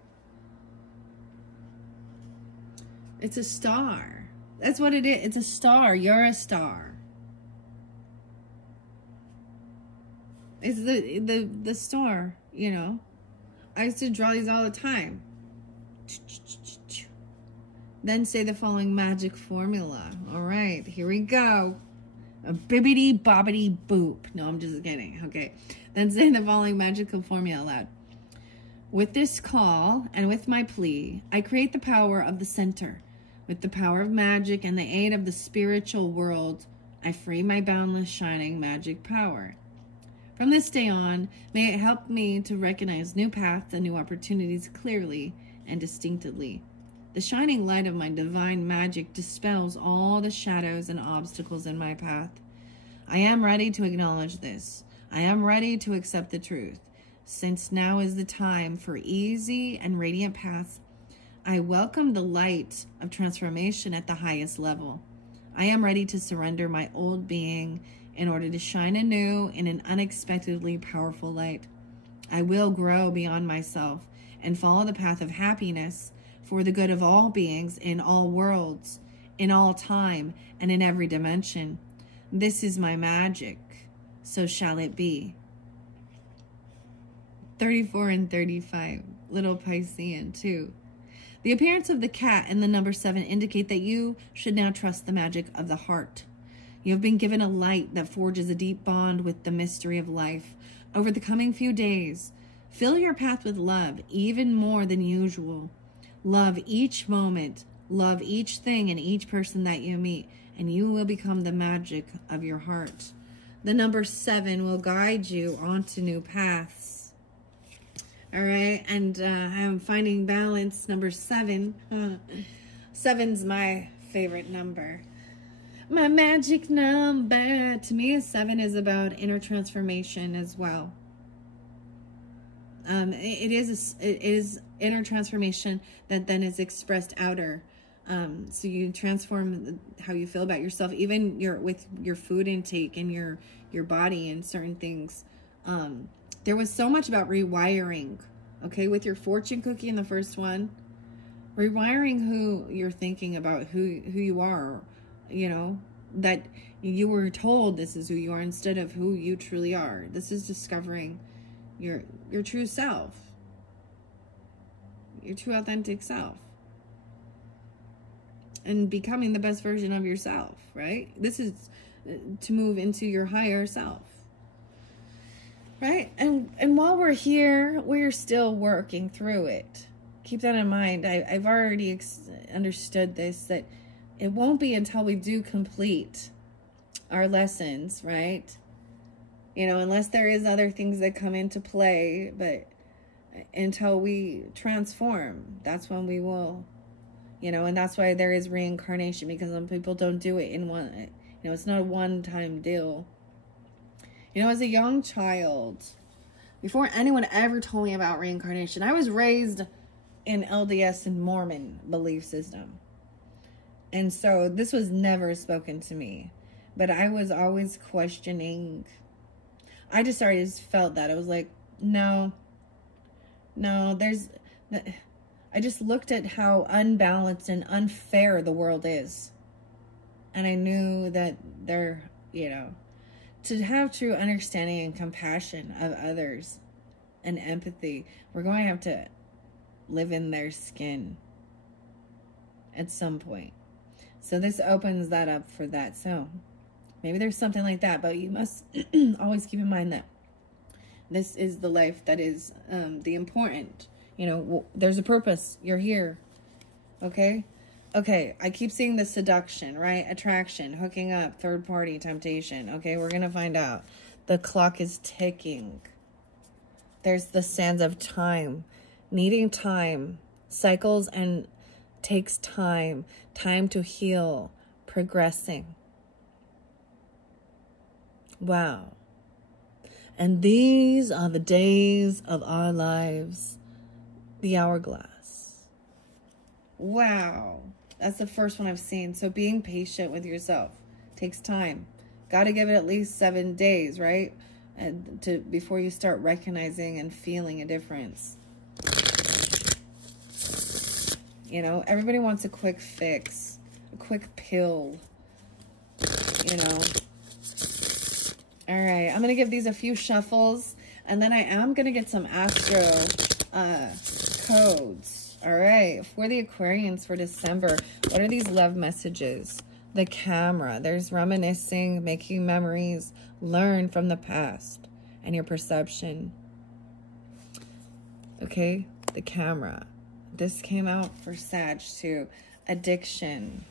It's a star. That's what it is. It's a star. You're a star. It's the star, you know. I used to draw these all the time. Then say the following magic formula. All right, here we go. A bibbity bobbity boop. No, I'm just kidding. Okay. Then say the following magical formula aloud. With this call and with my plea, I create the power of the center. With the power of magic and the aid of the spiritual world, I free my boundless shining magic power. From this day on, may it help me to recognize new paths and new opportunities clearly and distinctively. The shining light of my divine magic dispels all the shadows and obstacles in my path. I am ready to acknowledge this. I am ready to accept the truth. Since now is the time for easy and radiant paths, I welcome the light of transformation at the highest level. I am ready to surrender my old being in order to shine anew in an unexpectedly powerful light. I will grow beyond myself and follow the path of happiness for the good of all beings in all worlds, in all time, and in every dimension. This is my magic, so shall it be. 34 and 35, little Piscean too. The appearance of the cat and the number 7 indicate that you should now trust the magic of the heart. You have been given a light that forges a deep bond with the mystery of life. Over the coming few days, fill your path with love, even more than usual. Love each moment, love each thing and each person that you meet, and you will become the magic of your heart. The number 7 will guide you onto new paths. All right. And I'm finding balance, number 7. 7's my favorite number. My magic number. To me, 7 is about inner transformation as well. It is inner transformation that then is expressed outer. So you transform how you feel about yourself, even with your food intake and your body and certain things. There was so much about rewiring, okay, with your fortune cookie in the first one, rewiring who you're thinking about, who you are, you know, that you were told this is who you are instead of who you truly are. This is discovering your true self, your true authentic self, and becoming the best version of yourself, right? This is to move into your higher self, right? And while we're here, we're still working through it. Keep that in mind. I've already understood this, that it won't be until we do complete our lessons, right? You know, unless there is other things that come into play, but until we transform, that's when we will, you know, and that's why there is reincarnation, because some people don't do it in one, you know, it's not a one-time deal. You know, as a young child, before anyone ever told me about reincarnation, I was raised in LDS and Mormon belief system. And so this was never spoken to me, but I was always questioning. I just always felt that. I was like, no, I just looked at how unbalanced and unfair the world is. And I knew that there, you know, to have true understanding and compassion of others and empathy, we're going to have to live in their skin at some point. So this opens that up for that. So maybe there's something like that, but you must always keep in mind that this is the life that is the important. You know, there's a purpose. You're here. Okay? Okay, I keep seeing the seduction, right? Attraction, hooking up, third party, temptation. Okay, we're going to find out. The clock is ticking. There's the sands of time. Needing time. Cycles and takes time. Time to heal. Progressing. Wow. And these are the days of our lives. The hourglass. Wow. That's the first one I've seen. So being patient with yourself takes time. Got to give it at least 7 days, right? And before you start recognizing and feeling a difference. You know, everybody wants a quick fix, a quick pill, you know. All right, I'm going to give these a few shuffles, and then I am going to get some astro codes. All right, for the Aquarians for December, what are these love messages? The camera, there's reminiscing, making memories, learn from the past, and your perception. Okay, the camera. This came out for Sag too. Addiction,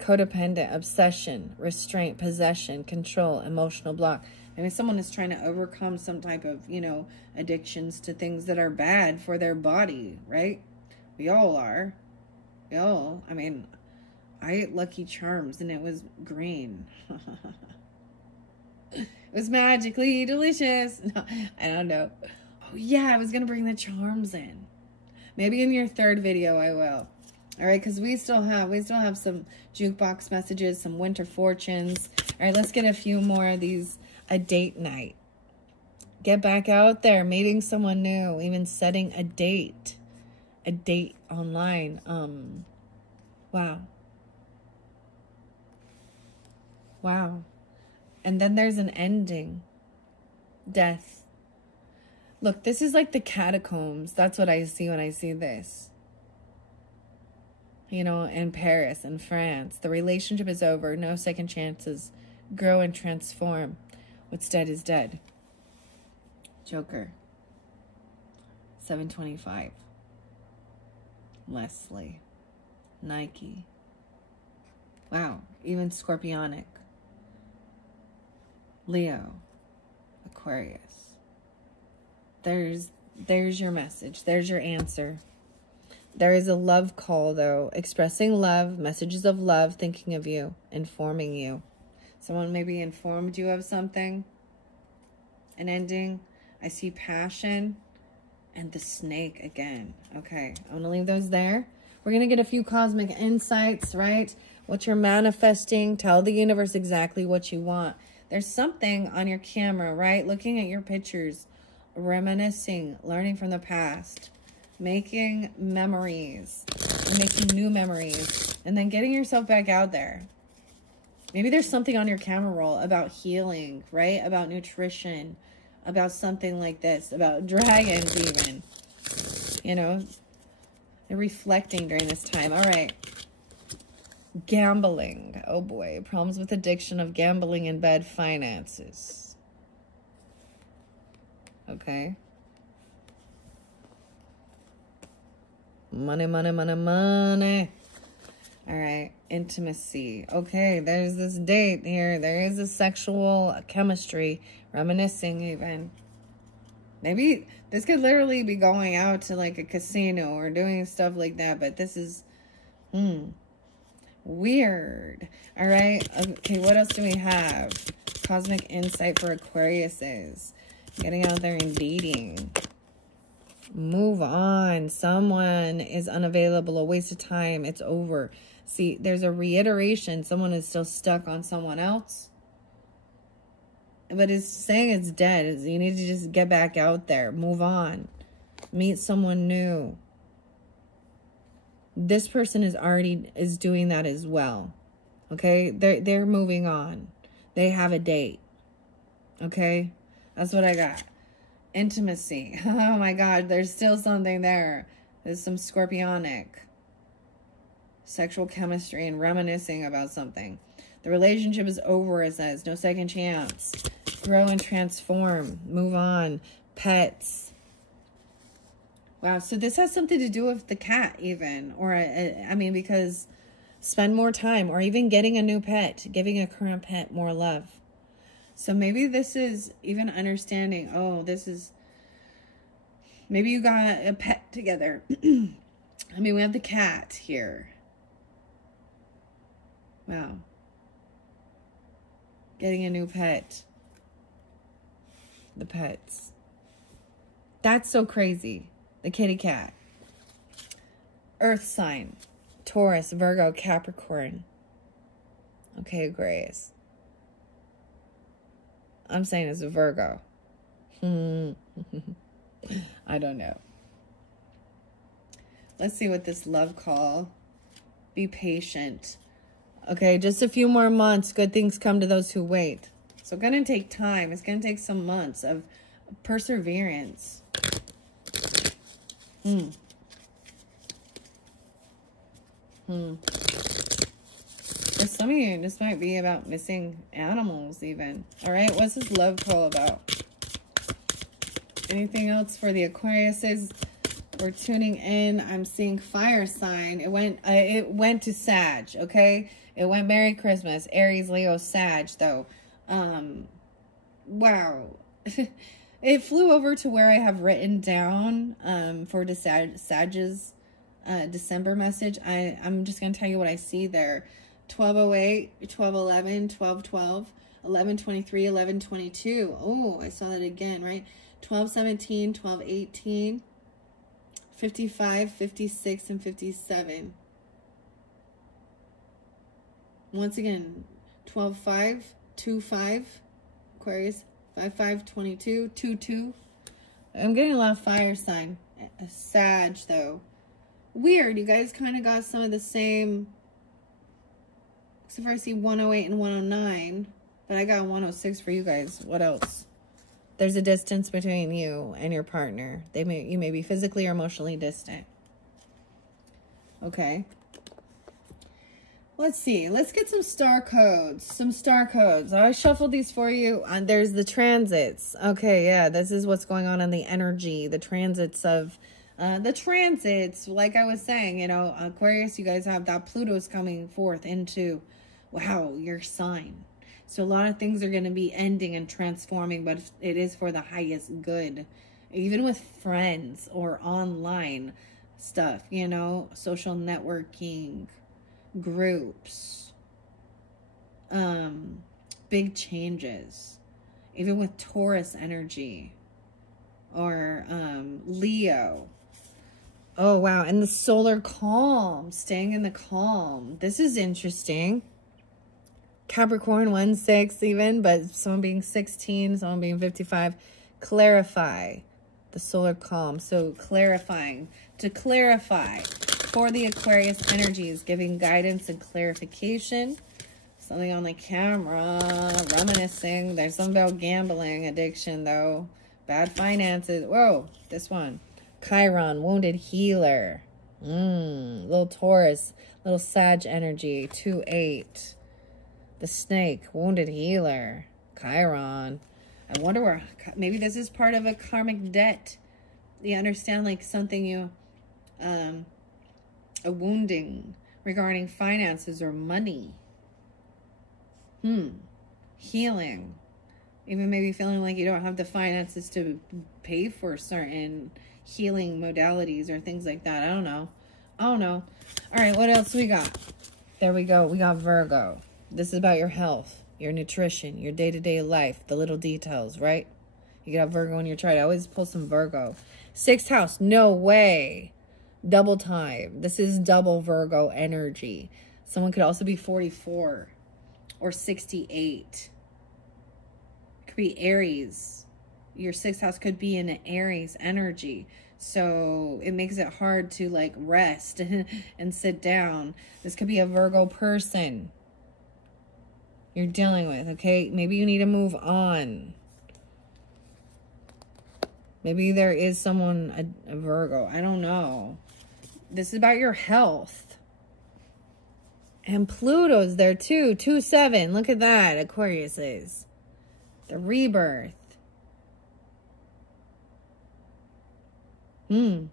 codependent, obsession, restraint, possession, control, emotional block. Maybe someone is trying to overcome some type of, you know, addictions to things that are bad for their body, right? We all are. We all, I mean, I ate Lucky Charms and it was green. It was magically delicious. No, I don't know. Oh yeah, I was going to bring the charms in. Maybe in your third video I will. All right, because we still have some jukebox messages, some winter fortunes. All right, let's get a few more of these. A date night. Get back out there, meeting someone new, even setting a date online. Wow. And then there's an ending. Death. Look, this is like the catacombs. That's what I see when I see this. You know, in Paris and France. The relationship is over. No second chances. Grow and transform. What's dead is dead. Joker. 725. Leslie. Nike. Wow. Even Scorpionic. Leo. Aquarius. There's There's your message. There's your answer. There is a love call, though. Expressing love, messages of love, thinking of you, informing you. Someone maybe informed you of something. An ending. I see passion and the snake again. Okay, I'm going to leave those there. We're going to get a few cosmic insights, right? What you're manifesting. Tell the universe exactly what you want. There's something on your camera, right? Looking at your pictures, reminiscing, learning from the past, making memories, making new memories, and then getting yourself back out there. Maybe there's something on your camera roll about healing, right? About nutrition, about something like this, about dragons even. You know, they're reflecting during this time. All right. Gambling. Oh boy. Problems with addiction of gambling and bad finances. Okay. Money, money, money, money. All right. Intimacy. Okay. There's this date here. There is a sexual chemistry. Reminiscing even. Maybe this could literally be going out to like a casino or doing stuff like that. But this is... weird. All right. Okay, what else do we have? Cosmic insight for Aquarius is getting out there and dating. Move on. Someone is unavailable. A waste of time. It's over. See, there's a reiteration. Someone is still stuck on someone else. But it's saying it's dead. You need to just get back out there. Move on. Meet someone new. This person is doing that as well. Okay? They're moving on. They have a date. Okay? That's what I got. Intimacy. Oh my God, there's still something there. There's some scorpionic. Sexual chemistry and reminiscing about something. The relationship is over, it says. No second chance. Grow and transform. Move on. Pets. Wow, so this has something to do with the cat even. Or, I mean, because spend more time. Or even getting a new pet. Giving a current pet more love. So maybe this is even understanding. Oh, this is... Maybe you got a pet together. I mean, we have the cat here. Wow. Getting a new pet. The pets. That's so crazy. The kitty cat. Earth sign. Taurus, Virgo, Capricorn. Okay, Aquarius. I'm saying it's a Virgo. I don't know. Let's see what this love call. Be patient. Okay, just a few more months. Good things come to those who wait. So going to take time. It's going to take some months of perseverance. For some of you, this might be about missing animals even. All right, what's this love call about? Anything else for the Aquariuses? We're tuning in. I'm seeing fire sign. It went to Sag, okay? It went Merry Christmas. Aries, Leo, Sag, though. Wow. It flew over to where I have written down for the Sag's December message. I'm just going to tell you what I see there. 12:08, 12:11, 12:12, 11:23, 11:22. Oh, I saw that again, right? 12:17, 12:18, 55, 56, and 57. Once again, 12:5, 2:5, Aquarius, 5:5, 22, 2:2. I'm getting a lot of fire sign. Sag, though. Weird, you guys kind of got some of the same... Except for I see 108 and 109. But I got 106 for you guys. What else? There's a distance between you and your partner. You may be physically or emotionally distant. Okay. Let's see. Let's get some star codes. Some star codes. I shuffled these for you. There's the transits. Okay, yeah. This is what's going on in the energy. The transits of... like I was saying, you know, Aquarius, you guys have that Pluto's coming forth into... Wow, your sign. So a lot of things are going to be ending and transforming, but it is for the highest good. even with friends or online stuff, you know, social networking groups, big changes, even with Taurus energy or Leo. Oh, wow. And the solar calm, staying in the calm. This is interesting. Capricorn 1-6 even, but someone being 16, someone being 55. Clarify the solar calm. So clarifying, to clarify for the Aquarius energies, giving guidance and clarification. Something on the camera, reminiscing. There's something about gambling, addiction though. Bad finances. Whoa, this one. Chiron, wounded healer. Little Taurus, little Sag energy. 2-8. The snake, wounded healer. Chiron. I wonder where, maybe this is part of a karmic debt. You understand, like something you, a wounding regarding finances or money. Healing. Even maybe feeling like you don't have the finances to pay for certain healing modalities or things like that. I don't know. All right, what else we got? There we go. We got Virgo. This is about your health, your nutrition, your day-to-day life, the little details, right? You got Virgo in your chart. I always pull some Virgo. 6th house. No way. Double time. This is double Virgo energy. Someone could also be 44 or 68. Could be Aries. Your 6th house could be in an Aries energy. So it makes it hard to like rest and sit down. This could be a Virgo person you're dealing with, okay? Maybe you need to move on. Maybe there is someone, a Virgo. I don't know. This is about your health. And Pluto's there too. 2-7. Look at that. Aquarius is. The rebirth. Very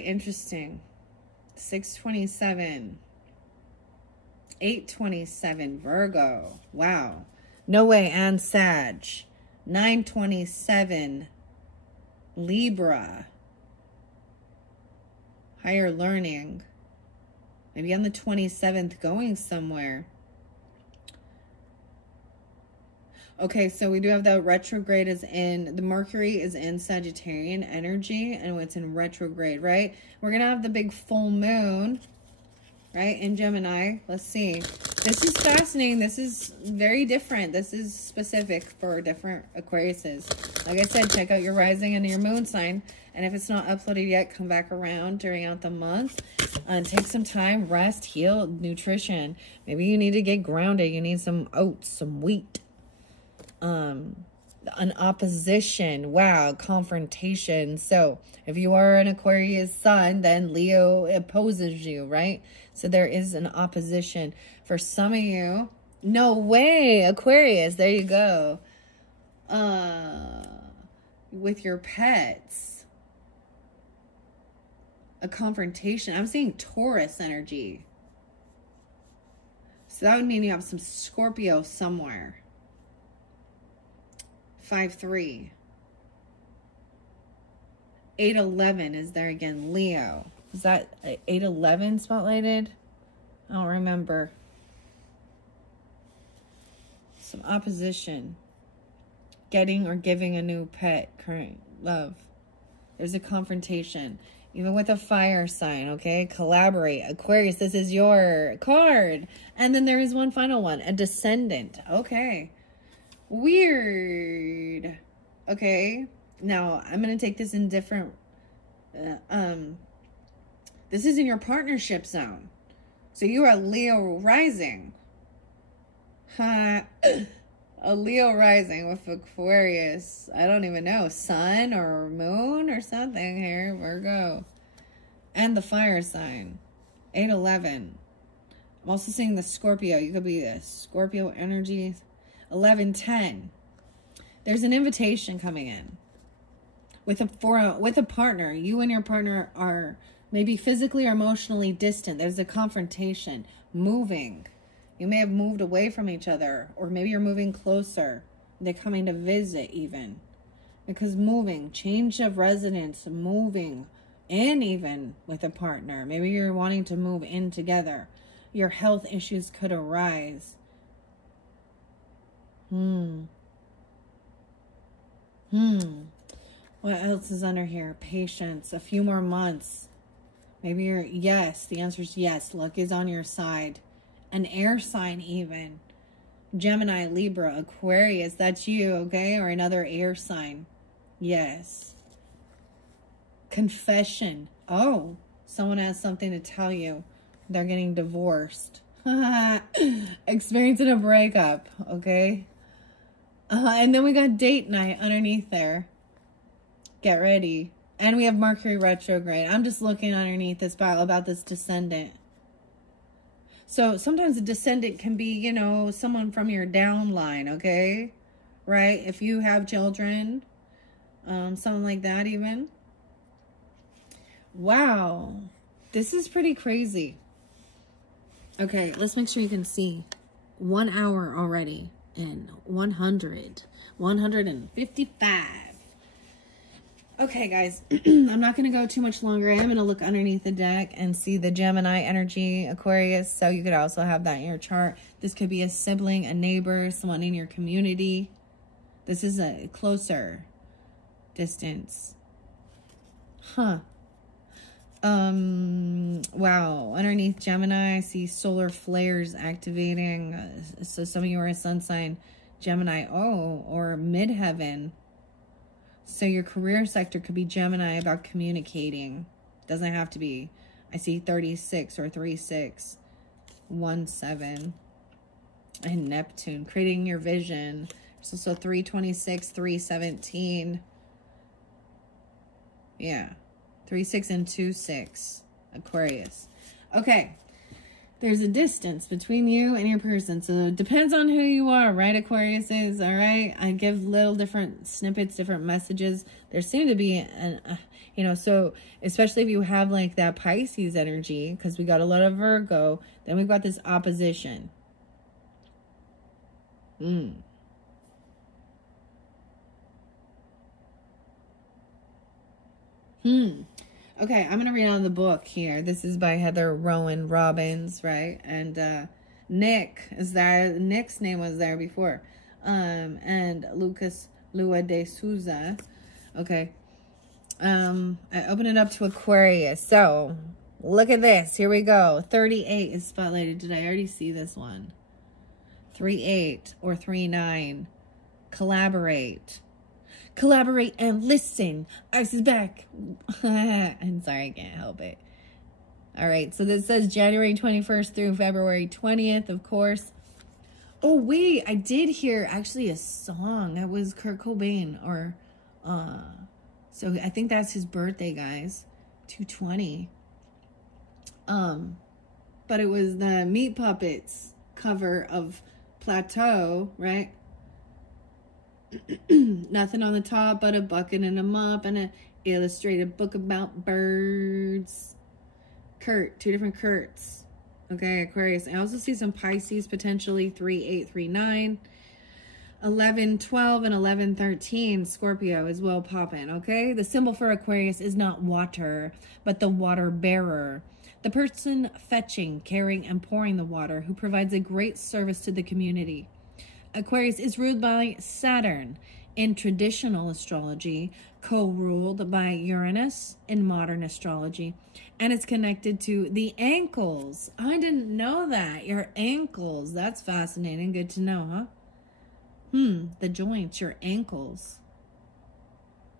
interesting. 627. 827. Virgo. Wow. No way. And Sag. 927. Libra. Higher learning. Maybe on the 27th going somewhere. Okay, so we do have the retrograde is in, the Mercury is in Sagittarian energy, and it's in retrograde, right? We're going to have the big full moon, right, in Gemini. Let's see. This is fascinating. This is very different. This is specific for different Aquariuses. Like I said, check out your rising and your moon sign. And if it's not uploaded yet, come back around during out the month. Take some time, rest, heal, nutrition. Maybe you need to get grounded. You need some oats, some wheat. An opposition. Wow, confrontation. So if you are an Aquarius sun, then Leo opposes you, right? So there is an opposition for some of you. No way, Aquarius. There you go. With your pets. A confrontation. I'm seeing Taurus energy. So that would mean you have some Scorpio somewhere. 5-3. 8-11 is there again. Leo. Is that 8-11 spotlighted? I don't remember. Some opposition. Getting or giving a new pet. Current love. There's a confrontation. Even with a fire sign, okay? Collaborate. Aquarius, this is your card. And then there is one final one. A descendant. Okay. Weird. Okay. Now, I'm going to take this in different... this is in your partnership zone. So you are Leo rising. A Leo rising with Aquarius. I don't even know. Sun or moon or something here. Virgo. And the fire sign. 8-11. I'm also seeing the Scorpio. You could be this. Scorpio energy. 11-10. There's an invitation coming in. With a partner. You and your partner are maybe physically or emotionally distant. There's a confrontation. Moving. You may have moved away from each other, or maybe you're moving closer. They're coming to visit even. Because moving, change of residence, moving in even with a partner. Maybe you're wanting to move in together. Your health issues could arise. What else is under here? Patience. A few more months. Maybe you're, yes, the answer is yes. Luck is on your side. An air sign even. Gemini, Libra, Aquarius. That's you, okay? Or another air sign. Yes. Confession. Oh, someone has something to tell you. They're getting divorced. Experiencing a breakup, okay? And then we got date night underneath there. Get ready. And we have Mercury retrograde. I'm just looking underneath this about this descendant. So sometimes a descendant can be, you know, someone from your downline, okay? Right? If you have children, something like that even. Wow. This is pretty crazy. Okay, let's make sure you can see. 1 hour already. And 155. Okay, guys. I'm not going to go too much longer. I am going to look underneath the deck and see the Gemini energy, Aquarius. So you could also have that in your chart. This could be a sibling, a neighbor, someone in your community. This is a closer distance. Huh. Wow. Underneath Gemini, I see solar flares activating. So some of you are a sun sign, Gemini, or midheaven. So your career sector could be Gemini about communicating. Doesn't have to be. I see 36 or 36, 17. And Neptune, creating your vision. So 326, 317. Yeah. 3-6 and 2-6, Aquarius. Okay, there's a distance between you and your person, so it depends on who you are, right, Aquarius is, all right? I give little different snippets, different messages. There seem to be, you know, so especially if you have like that Pisces energy, because we got a lot of Virgo, then we've got this opposition. Okay, I'm going to read out of the book here. This is by Heather Rowan Robbins, right? And Nick is there. Nick's name was there before. And Lucas Lua de Souza. Okay. I open it up to Aquarius. So, look at this. Here we go. 38 is spotlighted. Did I already see this one? 3-8 or 3-9. Collaborate. Collaborate and listen. Ice is back. I'm sorry, I can't help it. All right, so this says January 21st through February 20th, of course. Oh, wait, I did hear actually a song. That was Kurt Cobain. Or, so I think that's his birthday, guys. 220. But it was the Meat Puppets cover of Plateau, right? Nothing on the top but a bucket and a mop and an illustrated book about birds. Kurt, 2 different Kurts. Okay, Aquarius. I also see some Pisces potentially. 3-8, 3-9. 11-12 and 11-13. Scorpio is well popping. Okay, the symbol for Aquarius is not water, but the water bearer. The person fetching, carrying, and pouring the water, who provides a great service to the community. Aquarius is ruled by Saturn in traditional astrology, co-ruled by Uranus in modern astrology, and it's connected to the ankles. I didn't know that. Your ankles. That's fascinating. Good to know, huh? The joints, your ankles.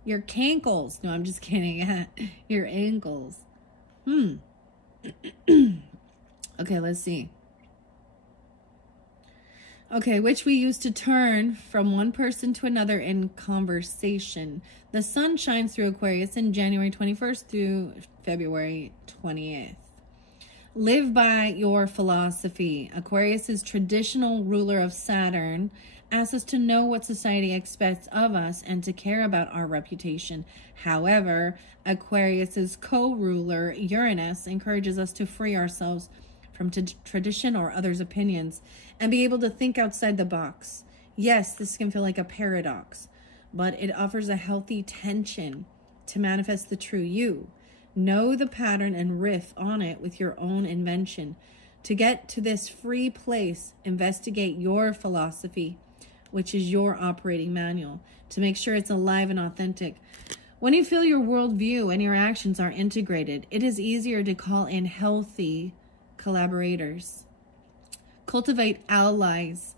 Your cankles. No, I'm just kidding. Your ankles. Okay, let's see. Okay, which we use to turn from one person to another in conversation. The sun shines through Aquarius in January 21st through February 20th. Live by your philosophy. Aquarius is traditional ruler of Saturn, asks us to know what society expects of us and to care about our reputation. However, Aquarius's co-ruler, Uranus, encourages us to free ourselves from tradition or others' opinions and be able to think outside the box. Yes, this can feel like a paradox, but it offers a healthy tension to manifest the true you. Know the pattern and riff on it with your own invention. To get to this free place, investigate your philosophy, which is your operating manual, to make sure it's alive and authentic. When you feel your worldview and your actions are integrated, it is easier to call in healthy collaborators. Cultivate allies,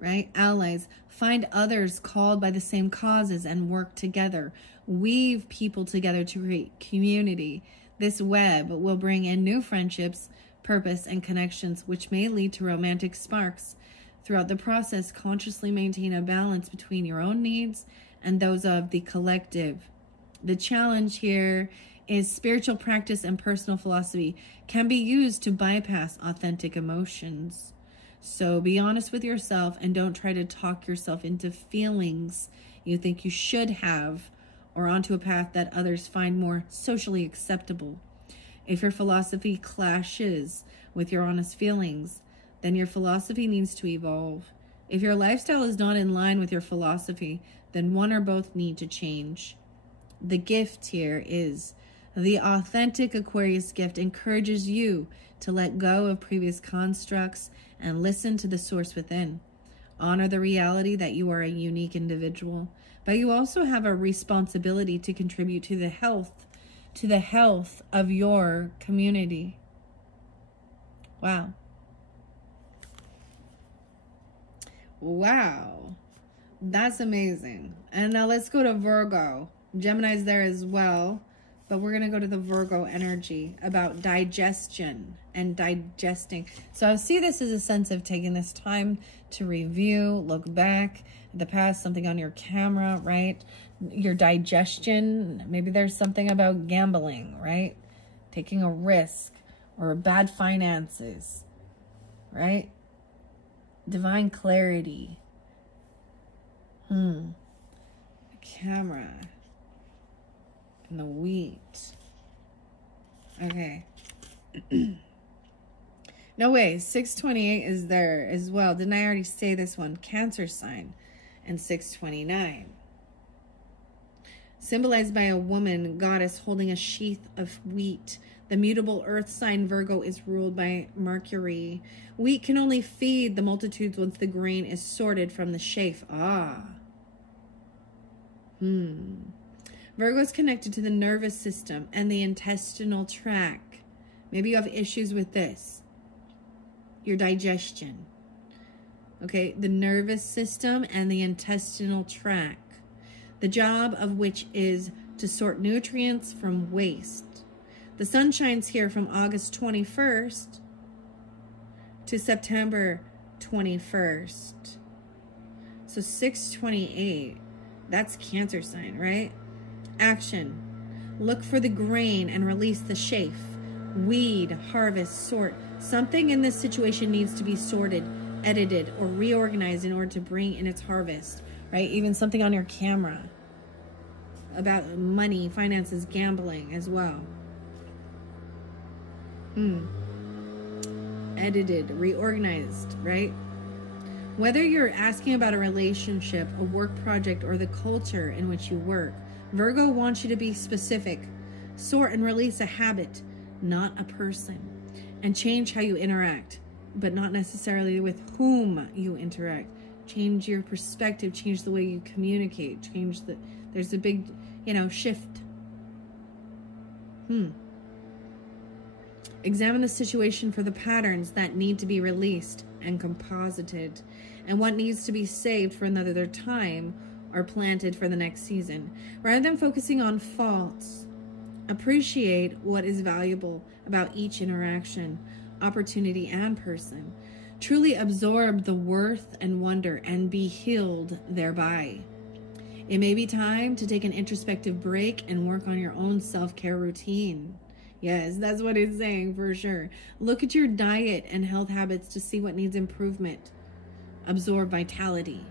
right? Allies. Find others called by the same causes and work together. Weave people together to create community. This web will bring in new friendships, purpose, and connections, which may lead to romantic sparks. Throughout the process, consciously maintain a balance between your own needs and those of the collective. The challenge here is spiritual practice and personal philosophy can be used to bypass authentic emotions. So be honest with yourself and don't try to talk yourself into feelings you think you should have or onto a path that others find more socially acceptable. If your philosophy clashes with your honest feelings, then your philosophy needs to evolve. If your lifestyle is not in line with your philosophy, then one or both need to change. The gift here is the authentic Aquarius gift encourages you to let go of previous constructs and listen to the source within. Honor the reality that you are a unique individual, but you also have a responsibility to contribute to the health of your community. Wow. Wow. That's amazing. And now let's go to Virgo. Gemini's there as well, but we're going to go to the Virgo energy about digestion and digesting. So I see this as a sense of taking this time to review, look back at the past, something on your camera, right? Your digestion. Maybe there's something about gambling, right? Taking a risk or bad finances, right? Divine clarity. The camera. And the wheat. Okay. No way. 628 is there as well. Didn't I already say this one? Cancer sign. And 629. Symbolized by a woman, goddess holding a sheath of wheat. The mutable earth sign Virgo is ruled by Mercury. Wheat can only feed the multitudes once the grain is sorted from the chaff. Virgo is connected to the nervous system and the intestinal tract. Maybe you have issues with this. Your digestion. Okay, the nervous system and the intestinal tract. The job of which is to sort nutrients from waste. The sun shines here from August 21st to September 21st. So 628, that's Cancer sign, right? Action. Look for the grain and release the chaff. Weed, harvest, sort. Something in this situation needs to be sorted, edited, or reorganized in order to bring in its harvest, right? Even something on your camera about money, finances, gambling as well. Edited, reorganized, right? Whether you're asking about a relationship, a work project, or the culture in which you work, Virgo wants you to be specific. Sort and release a habit, not a person. And change how you interact, but not necessarily with whom you interact. Change your perspective, change the way you communicate, there's a big, shift. Examine the situation for the patterns that need to be released and composited, and what needs to be saved for another time or planted for the next season. Rather than focusing on faults, appreciate what is valuable about each interaction, opportunity, and person. Truly absorb the worth and wonder and be healed thereby. It may be time to take an introspective break and work on your own self-care routine. Yes, that's what it's saying for sure. Look at your diet and health habits to see what needs improvement. Absorb vitality.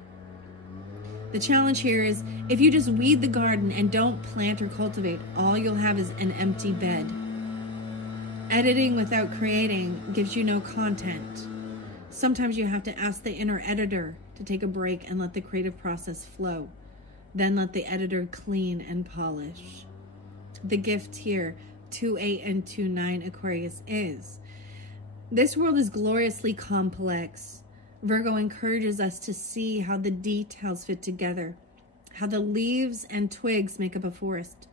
The challenge here is if you just weed the garden and don't plant or cultivate, all you'll have is an empty bed. Editing without creating gives you no content. Sometimes you have to ask the inner editor to take a break and let the creative process flow. Then let the editor clean and polish. The gift here, 2-8 and 2-9 Aquarius, is this world is gloriously complex. Virgo encourages us to see how the details fit together, how the leaves and twigs make up a forest.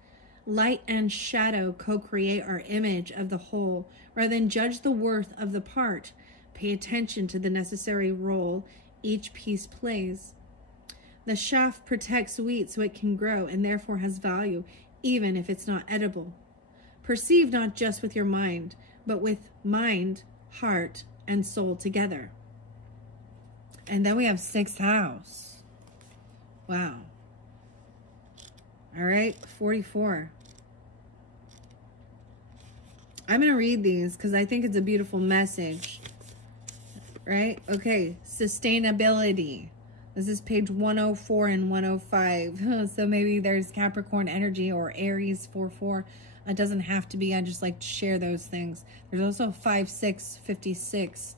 Light and shadow co-create our image of the whole. Rather than judge the worth of the part, pay attention to the necessary role each piece plays. The shaft protects wheat so it can grow and therefore has value, even if it's not edible. Perceive not just with your mind, but with mind, heart, and soul together. And then we have 6th house. Wow. All right, 44. I'm going to read these because I think it's a beautiful message. Right? Okay, sustainability. This is page 104 and 105. So maybe there's Capricorn energy or Aries 4-4. It doesn't have to be. I just like to share those things. There's also 5-6, 56.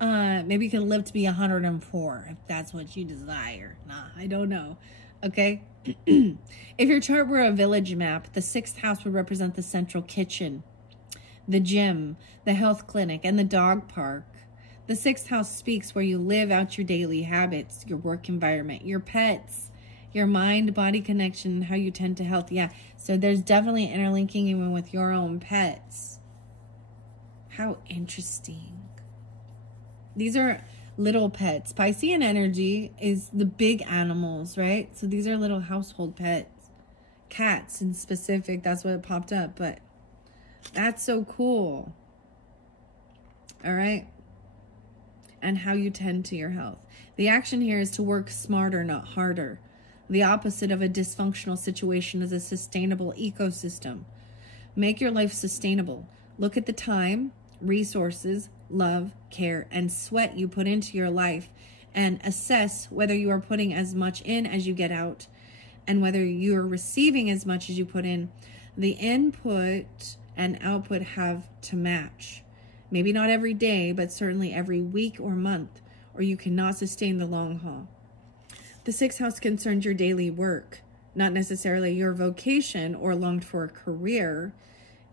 Maybe you can live to be 104 if that's what you desire. Nah, I don't know. Okay. If your chart were a village map, the 6th house would represent the central kitchen, the gym, the health clinic, and the dog park. The 6th house speaks where you live out your daily habits, your work environment, your pets, your mind-body connection, how you tend to health. Yeah, so there's definitely interlinking even with your own pets. How interesting. These are little pets. Piscean energy is the big animals, right? So these are little household pets. Cats in specific, that's what popped up, but that's so cool. All right. And how you tend to your health. The action here is to work smarter, not harder. The opposite of a dysfunctional situation is a sustainable ecosystem. Make your life sustainable. Look at the time, resources, love, care, and sweat you put into your life and assess whether you are putting as much in as you get out and whether you are receiving as much as you put in. The input and output have to match. Maybe not every day, but certainly every week or month, or you cannot sustain the long haul. The 6th house concerns your daily work, not necessarily your vocation or longed for a career.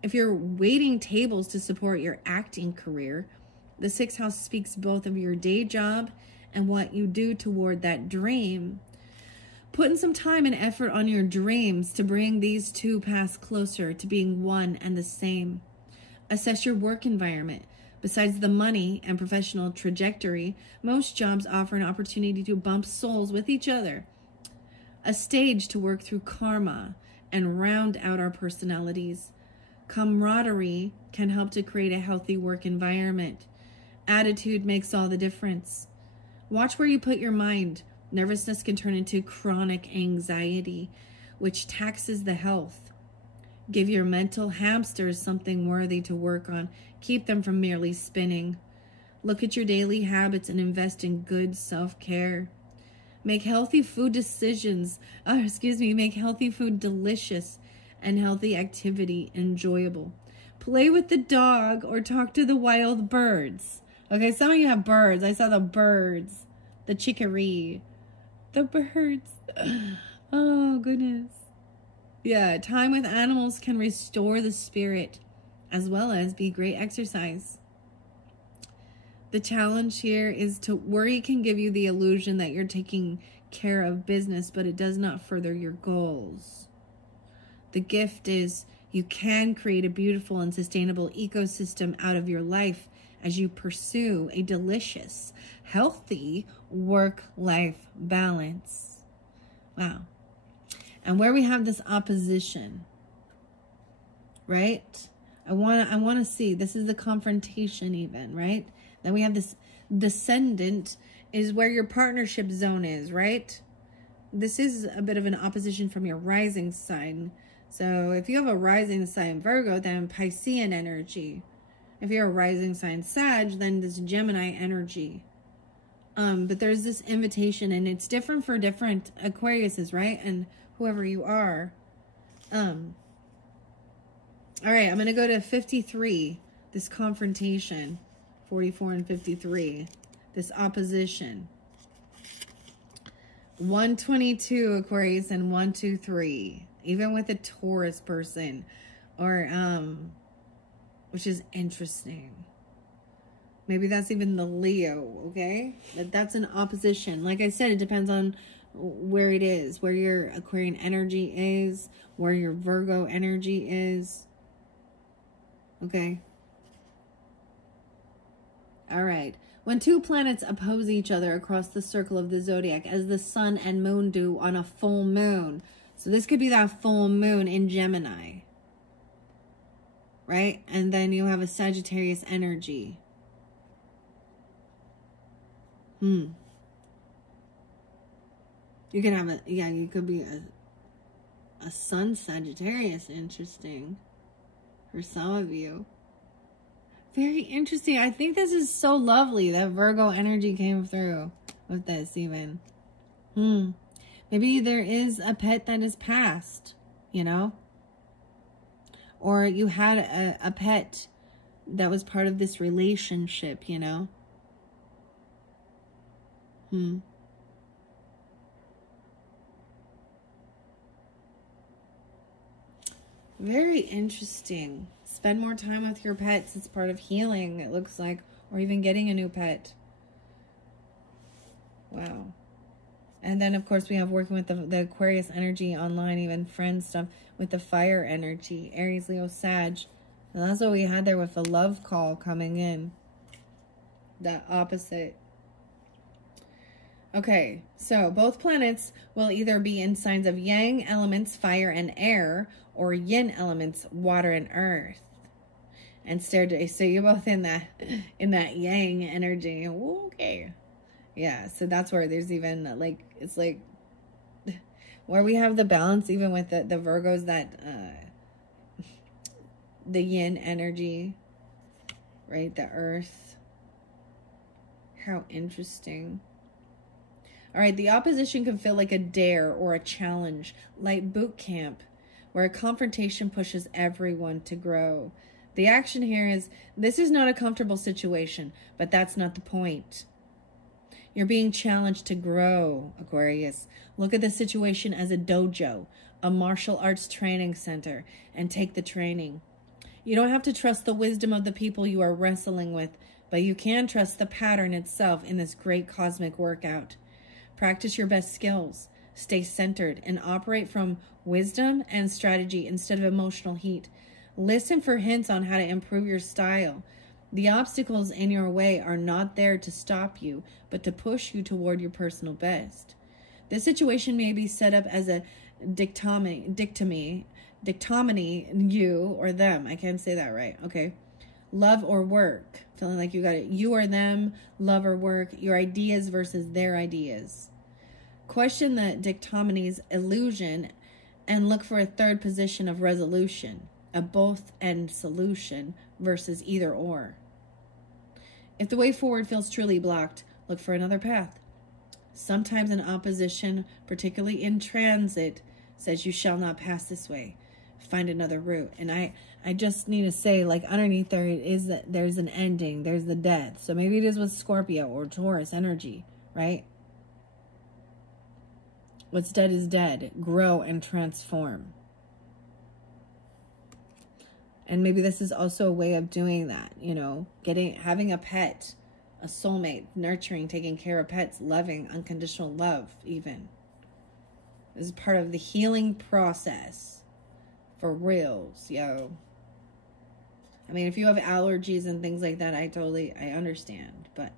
If you're waiting tables to support your acting career, the 6th house speaks both of your day job and what you do toward that dream. Put in some time and effort on your dreams to bring these two paths closer to being one and the same. Assess your work environment. Besides the money and professional trajectory, most jobs offer an opportunity to bump souls with each other, a stage to work through karma and round out our personalities. Camaraderie can help to create a healthy work environment. Attitude makes all the difference. Watch where you put your mind. Nervousness can turn into chronic anxiety, which taxes the health. Give your mental hamsters something worthy to work on. Keep them from merely spinning. Look at your daily habits and invest in good self-care. Make healthy food decisions. Make healthy food delicious and healthy activity enjoyable. Play with the dog or talk to the wild birds. Okay, some of you have birds. I saw the birds. The chicory. The birds. Oh, goodness. Yeah, time with animals can restore the spirit as well as be great exercise. The challenge here is to worry can give you the illusion that you're taking care of business, but it does not further your goals. The gift is you can create a beautiful and sustainable ecosystem out of your life as you pursue a delicious, healthy work-life balance. Wow. And where we have this opposition, right? I want to see, this is the confrontation even, right? Then we have this descendant is where your partnership zone is, right? This is a bit of an opposition from your rising sign. So if you have a rising sign Virgo, then Piscean energy. If you're a rising sign Sag, then this Gemini energy. But there's this invitation, and it's different for different Aquariuses, right? And whoever you are. All right, I'm going to go to 53, this confrontation. 44 and 53, this opposition. 122 Aquarius and 123. Even with a Taurus person, or which is interesting. Maybe that's even the Leo, okay? That's an opposition. Like I said, it depends on where it is, where your Aquarian energy is, where your Virgo energy is. Okay. All right. When two planets oppose each other across the circle of the zodiac, as the sun and moon do on a full moon. So this could be that full moon in Gemini. Right? And then you have a Sagittarius energy. You could have you could be a sun Sagittarius. Interesting. For some of you. Very interesting. I think this is so lovely that Virgo energy came through with this even. Maybe there is a pet that is passed, you know? Or you had a pet that was part of this relationship, you know? Very interesting. Spend more time with your pets. It's part of healing, it looks like. Or even getting a new pet. Wow. And then, of course, we have working with the Aquarius energy online, even friend stuff, with the fire energy. Aries, Leo, Sag. And that's what we had there with the love call coming in. That opposite. Okay, so both planets will either be in signs of yang elements, fire and air, or yin elements, water and earth. And so you're both in that yang energy. Okay. Yeah, so that's where there's even like, it's like where we have the balance even with the Virgos, that the yin energy, right? The earth. How interesting. All right, the opposition can feel like a dare or a challenge, like boot camp, where a confrontation pushes everyone to grow. The action here is, this is not a comfortable situation, but that's not the point. You're being challenged to grow, Aquarius. Look at the situation as a dojo, a martial arts training center, and take the training. You don't have to trust the wisdom of the people you are wrestling with, but you can trust the pattern itself in this great cosmic workout. Practice your best skills. Stay centered and operate from wisdom and strategy instead of emotional heat. Listen for hints on how to improve your style. The obstacles in your way are not there to stop you, but to push you toward your personal best. This situation may be set up as a dictomy, you or them. I can't say that right. Okay. Love or work. Feeling like you got it. You or them, love or work. Your ideas versus their ideas. Question the dictomany's illusion and look for a third position of resolution, a both-end solution versus either or. If the way forward feels truly blocked, look for another path. Sometimes an opposition, particularly in transit, says you shall not pass this way. Find another route. And I just need to say, like, underneath there is that there's an ending, there's the death. So maybe it is with Scorpio or Taurus energy, right? What's dead is dead. Grow and transform. And maybe this is also a way of doing that, you know, having a pet, a soulmate, nurturing, taking care of pets, loving, unconditional love even. This is part of the healing process. For reals, yo. I mean, if you have allergies and things like that, I understand, but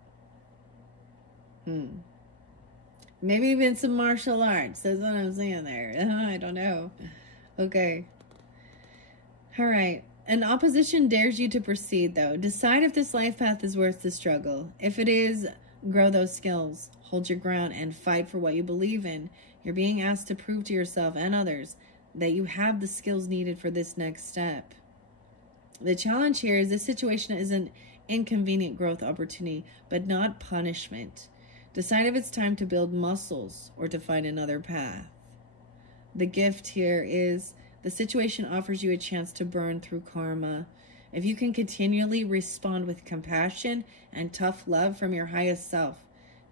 maybe even some martial arts. That's what I'm saying there. I don't know. Okay. All right. An opposition dares you to proceed, though. Decide if this life path is worth the struggle. If it is, grow those skills. Hold your ground and fight for what you believe in. You're being asked to prove to yourself and others that you have the skills needed for this next step. The challenge here is this situation is an inconvenient growth opportunity, but not punishment. Decide if it's time to build muscles or to find another path. The gift here is the situation offers you a chance to burn through karma. If you can continually respond with compassion and tough love from your highest self,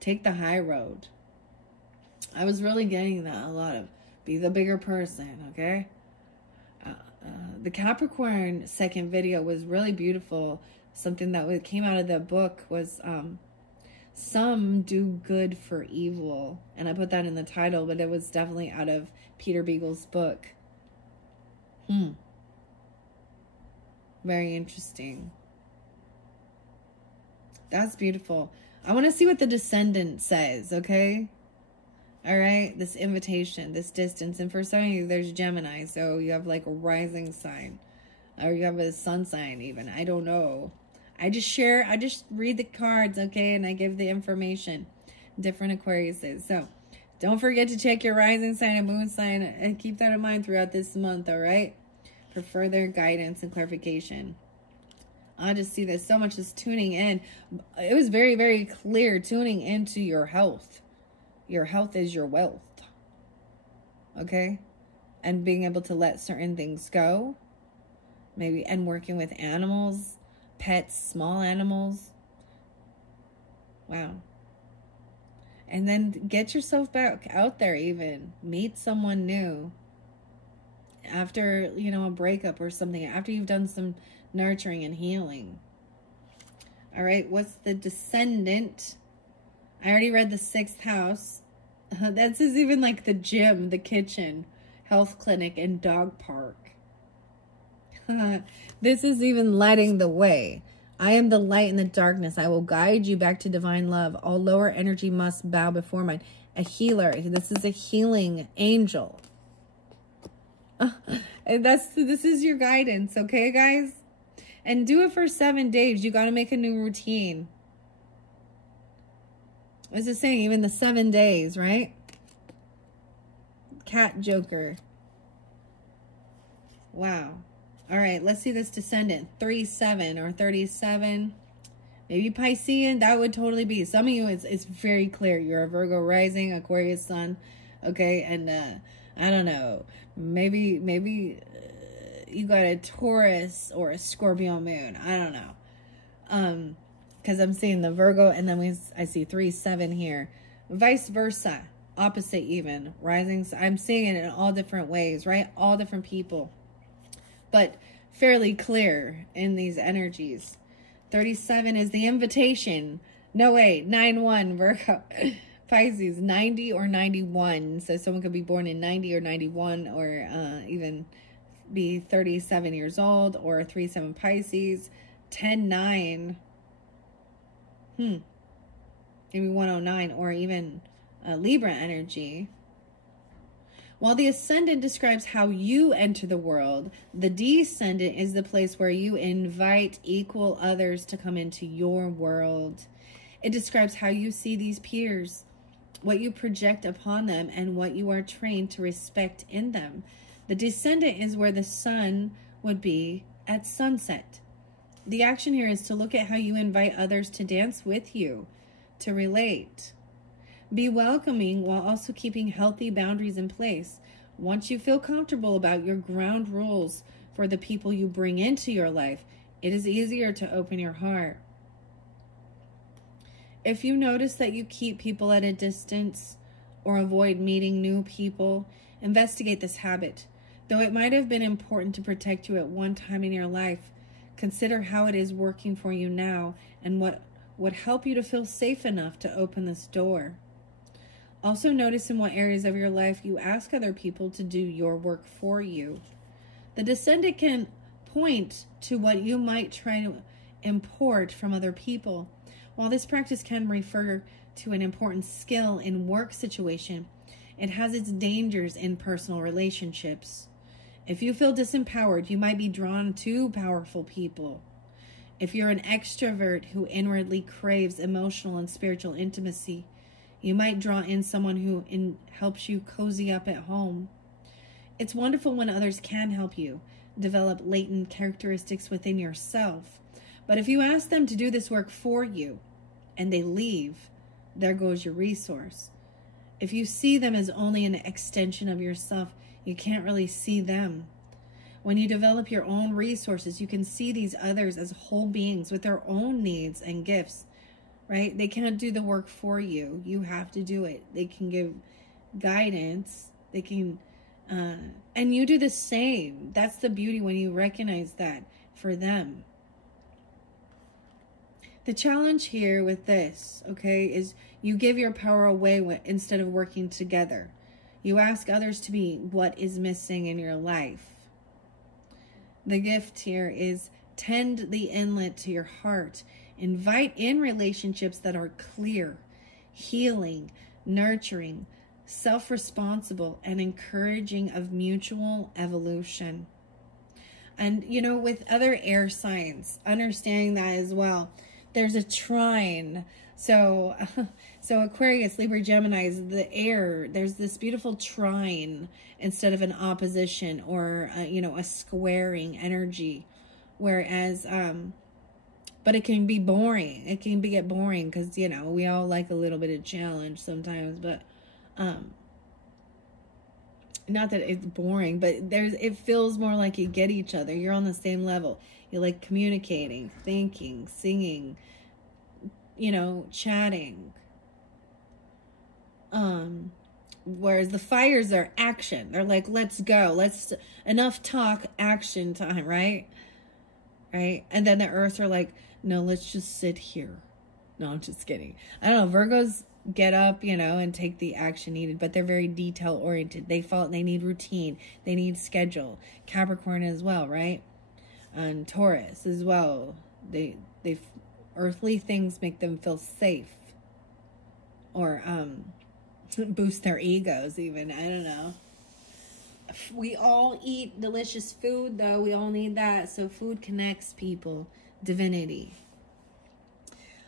take the high road. I was really getting that a lot of be the bigger person, okay? The Capricorn second video was really beautiful. Something that came out of the book was some do good for evil. And I put that in the title, but it was definitely out of Peter Beagle's book. Very interesting. That's beautiful. I want to see what the Descendant says, okay? All right, this invitation, this distance. And for some of you, there's Gemini. So you have like a rising sign. Or you have a sun sign even. I don't know. I just read the cards, okay? And I give the information. Different Aquariuses. So don't forget to check your rising sign and moon sign. And keep that in mind throughout this month, all right? For further guidance and clarification. I just see this so much as tuning in. It was very, very clear tuning into your health. Your health is your wealth. Okay? And being able to let certain things go. Maybe, and working with animals, pets, small animals. Wow. And then get yourself back out there even. Meet someone new. After, you know, a breakup or something. After you've done some nurturing and healing. All right, what's the Descendant? I already read the 6th house. This is even like the gym, the kitchen, health clinic, and dog park. This is even lighting the way. I am the light in the darkness. I will guide you back to divine love. All lower energy must bow before mine. A healer. This is a healing angel. And this is your guidance, okay, guys? And do it for 7 days. You got to make a new routine. It's just saying, even the 7 days, right? Cat Joker. Wow. All right, let's see this Descendant. 37 or 37. Maybe Piscean. That would totally be. Some of you, it's very clear. You're a Virgo rising, Aquarius sun. Okay, and I don't know. Maybe you got a Taurus or a Scorpio moon. I don't know. Because I'm seeing the Virgo, and then I see 3-7 here. Vice versa. Opposite even. Rising. I'm seeing it in all different ways, right? All different people. But fairly clear in these energies. 37 is the invitation. No, wait. 9-1 Virgo. Pisces, 90 or 91. So someone could be born in 90 or 91, or even be 37 years old, or 3-7 Pisces. 10-9. Maybe 109, or even Libra energy. While the Ascendant describes how you enter the world, the Descendant is the place where you invite equal others to come into your world. It describes how you see these peers, what you project upon them, and what you are trained to respect in them. The Descendant is where the sun would be at sunset. The action here is to look at how you invite others to dance with you, to relate. Be welcoming while also keeping healthy boundaries in place. Once you feel comfortable about your ground rules for the people you bring into your life, it is easier to open your heart. If you notice that you keep people at a distance or avoid meeting new people, investigate this habit. Though it might have been important to protect you at one time in your life, consider how it is working for you now and what would help you to feel safe enough to open this door. Also notice in what areas of your life you ask other people to do your work for you. The Descendant can point to what you might try to import from other people. While this practice can refer to an important skill in work situation, it has its dangers in personal relationships. If you feel disempowered, you might be drawn to powerful people. If you're an extrovert who inwardly craves emotional and spiritual intimacy, you might draw in someone who helps you cozy up at home. It's wonderful when others can help you develop latent characteristics within yourself. But if you ask them to do this work for you and they leave, there goes your resource. If you see them as only an extension of yourself, you can't really see them. When you develop your own resources, you can see these others as whole beings with their own needs and gifts, right? They can't do the work for you. You have to do it. They can give guidance. They can, and you do the same. That's the beauty when you recognize that for them. The challenge here with this, okay, is you give your power away instead of working together. You ask others to be what is missing in your life. The gift here is tend the inlet to your heart. Invite in relationships that are clear, healing, nurturing, self-responsible, and encouraging of mutual evolution. And, you know, with other air signs, understanding that as well, there's a trine. So Aquarius, Libra, Gemini is the air. There's this beautiful trine instead of an opposition or, you know, a squaring energy. Whereas, but it can be boring. It can get boring because, you know, we all like a little bit of challenge sometimes, but, not that it's boring, but it feels more like you get each other. You're on the same level. You like communicating, thinking, singing, you know, chatting. Whereas the fires are action. They're like, let's go. Enough talk, action time, right? Right? And then the earths are like, no, let's just sit here. No, I'm just kidding. I don't know. Virgos get up, you know, and take the action needed, but they're very detail oriented. They need routine. They need schedule. Capricorn as well, right? And Taurus as well. They earthly things make them feel safe, or boost their egos even. I don't know. We all eat delicious food though. We all need that. So food connects people. Divinity.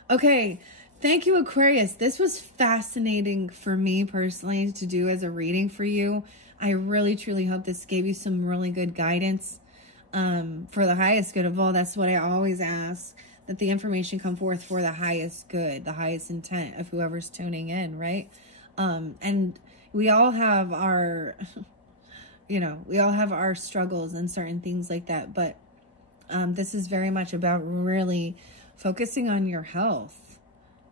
Okay. Thank you, Aquarius. This was fascinating for me personally to do as a reading for you. I really, truly hope this gave you some really good guidance for the highest good of all. That's what I always ask, that the information come forth for the highest good, the highest intent of whoever's tuning in, right? And we all have our, you know, we all have our struggles and certain things like that. But this is very much about really focusing on your health.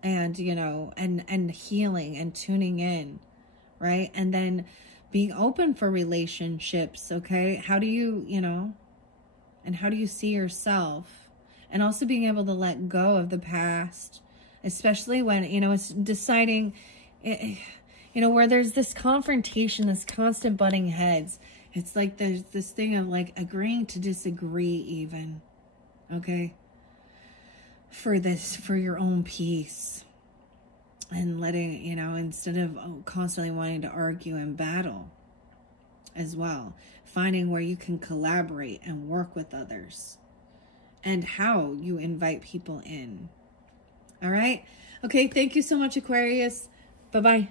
And, you know, and healing and tuning in, right? And then being open for relationships, okay? How do you, you know, and how do you see yourself? And also being able to let go of the past, especially when, you know, it's deciding, you know, where there's this confrontation, this constant butting heads. It's like there's this thing of like agreeing to disagree even, okay? For your own peace, and letting, you know, instead of constantly wanting to argue and battle as well, finding where you can collaborate and work with others, and how you invite people in. All right. Okay. Thank you so much, Aquarius. Bye-bye.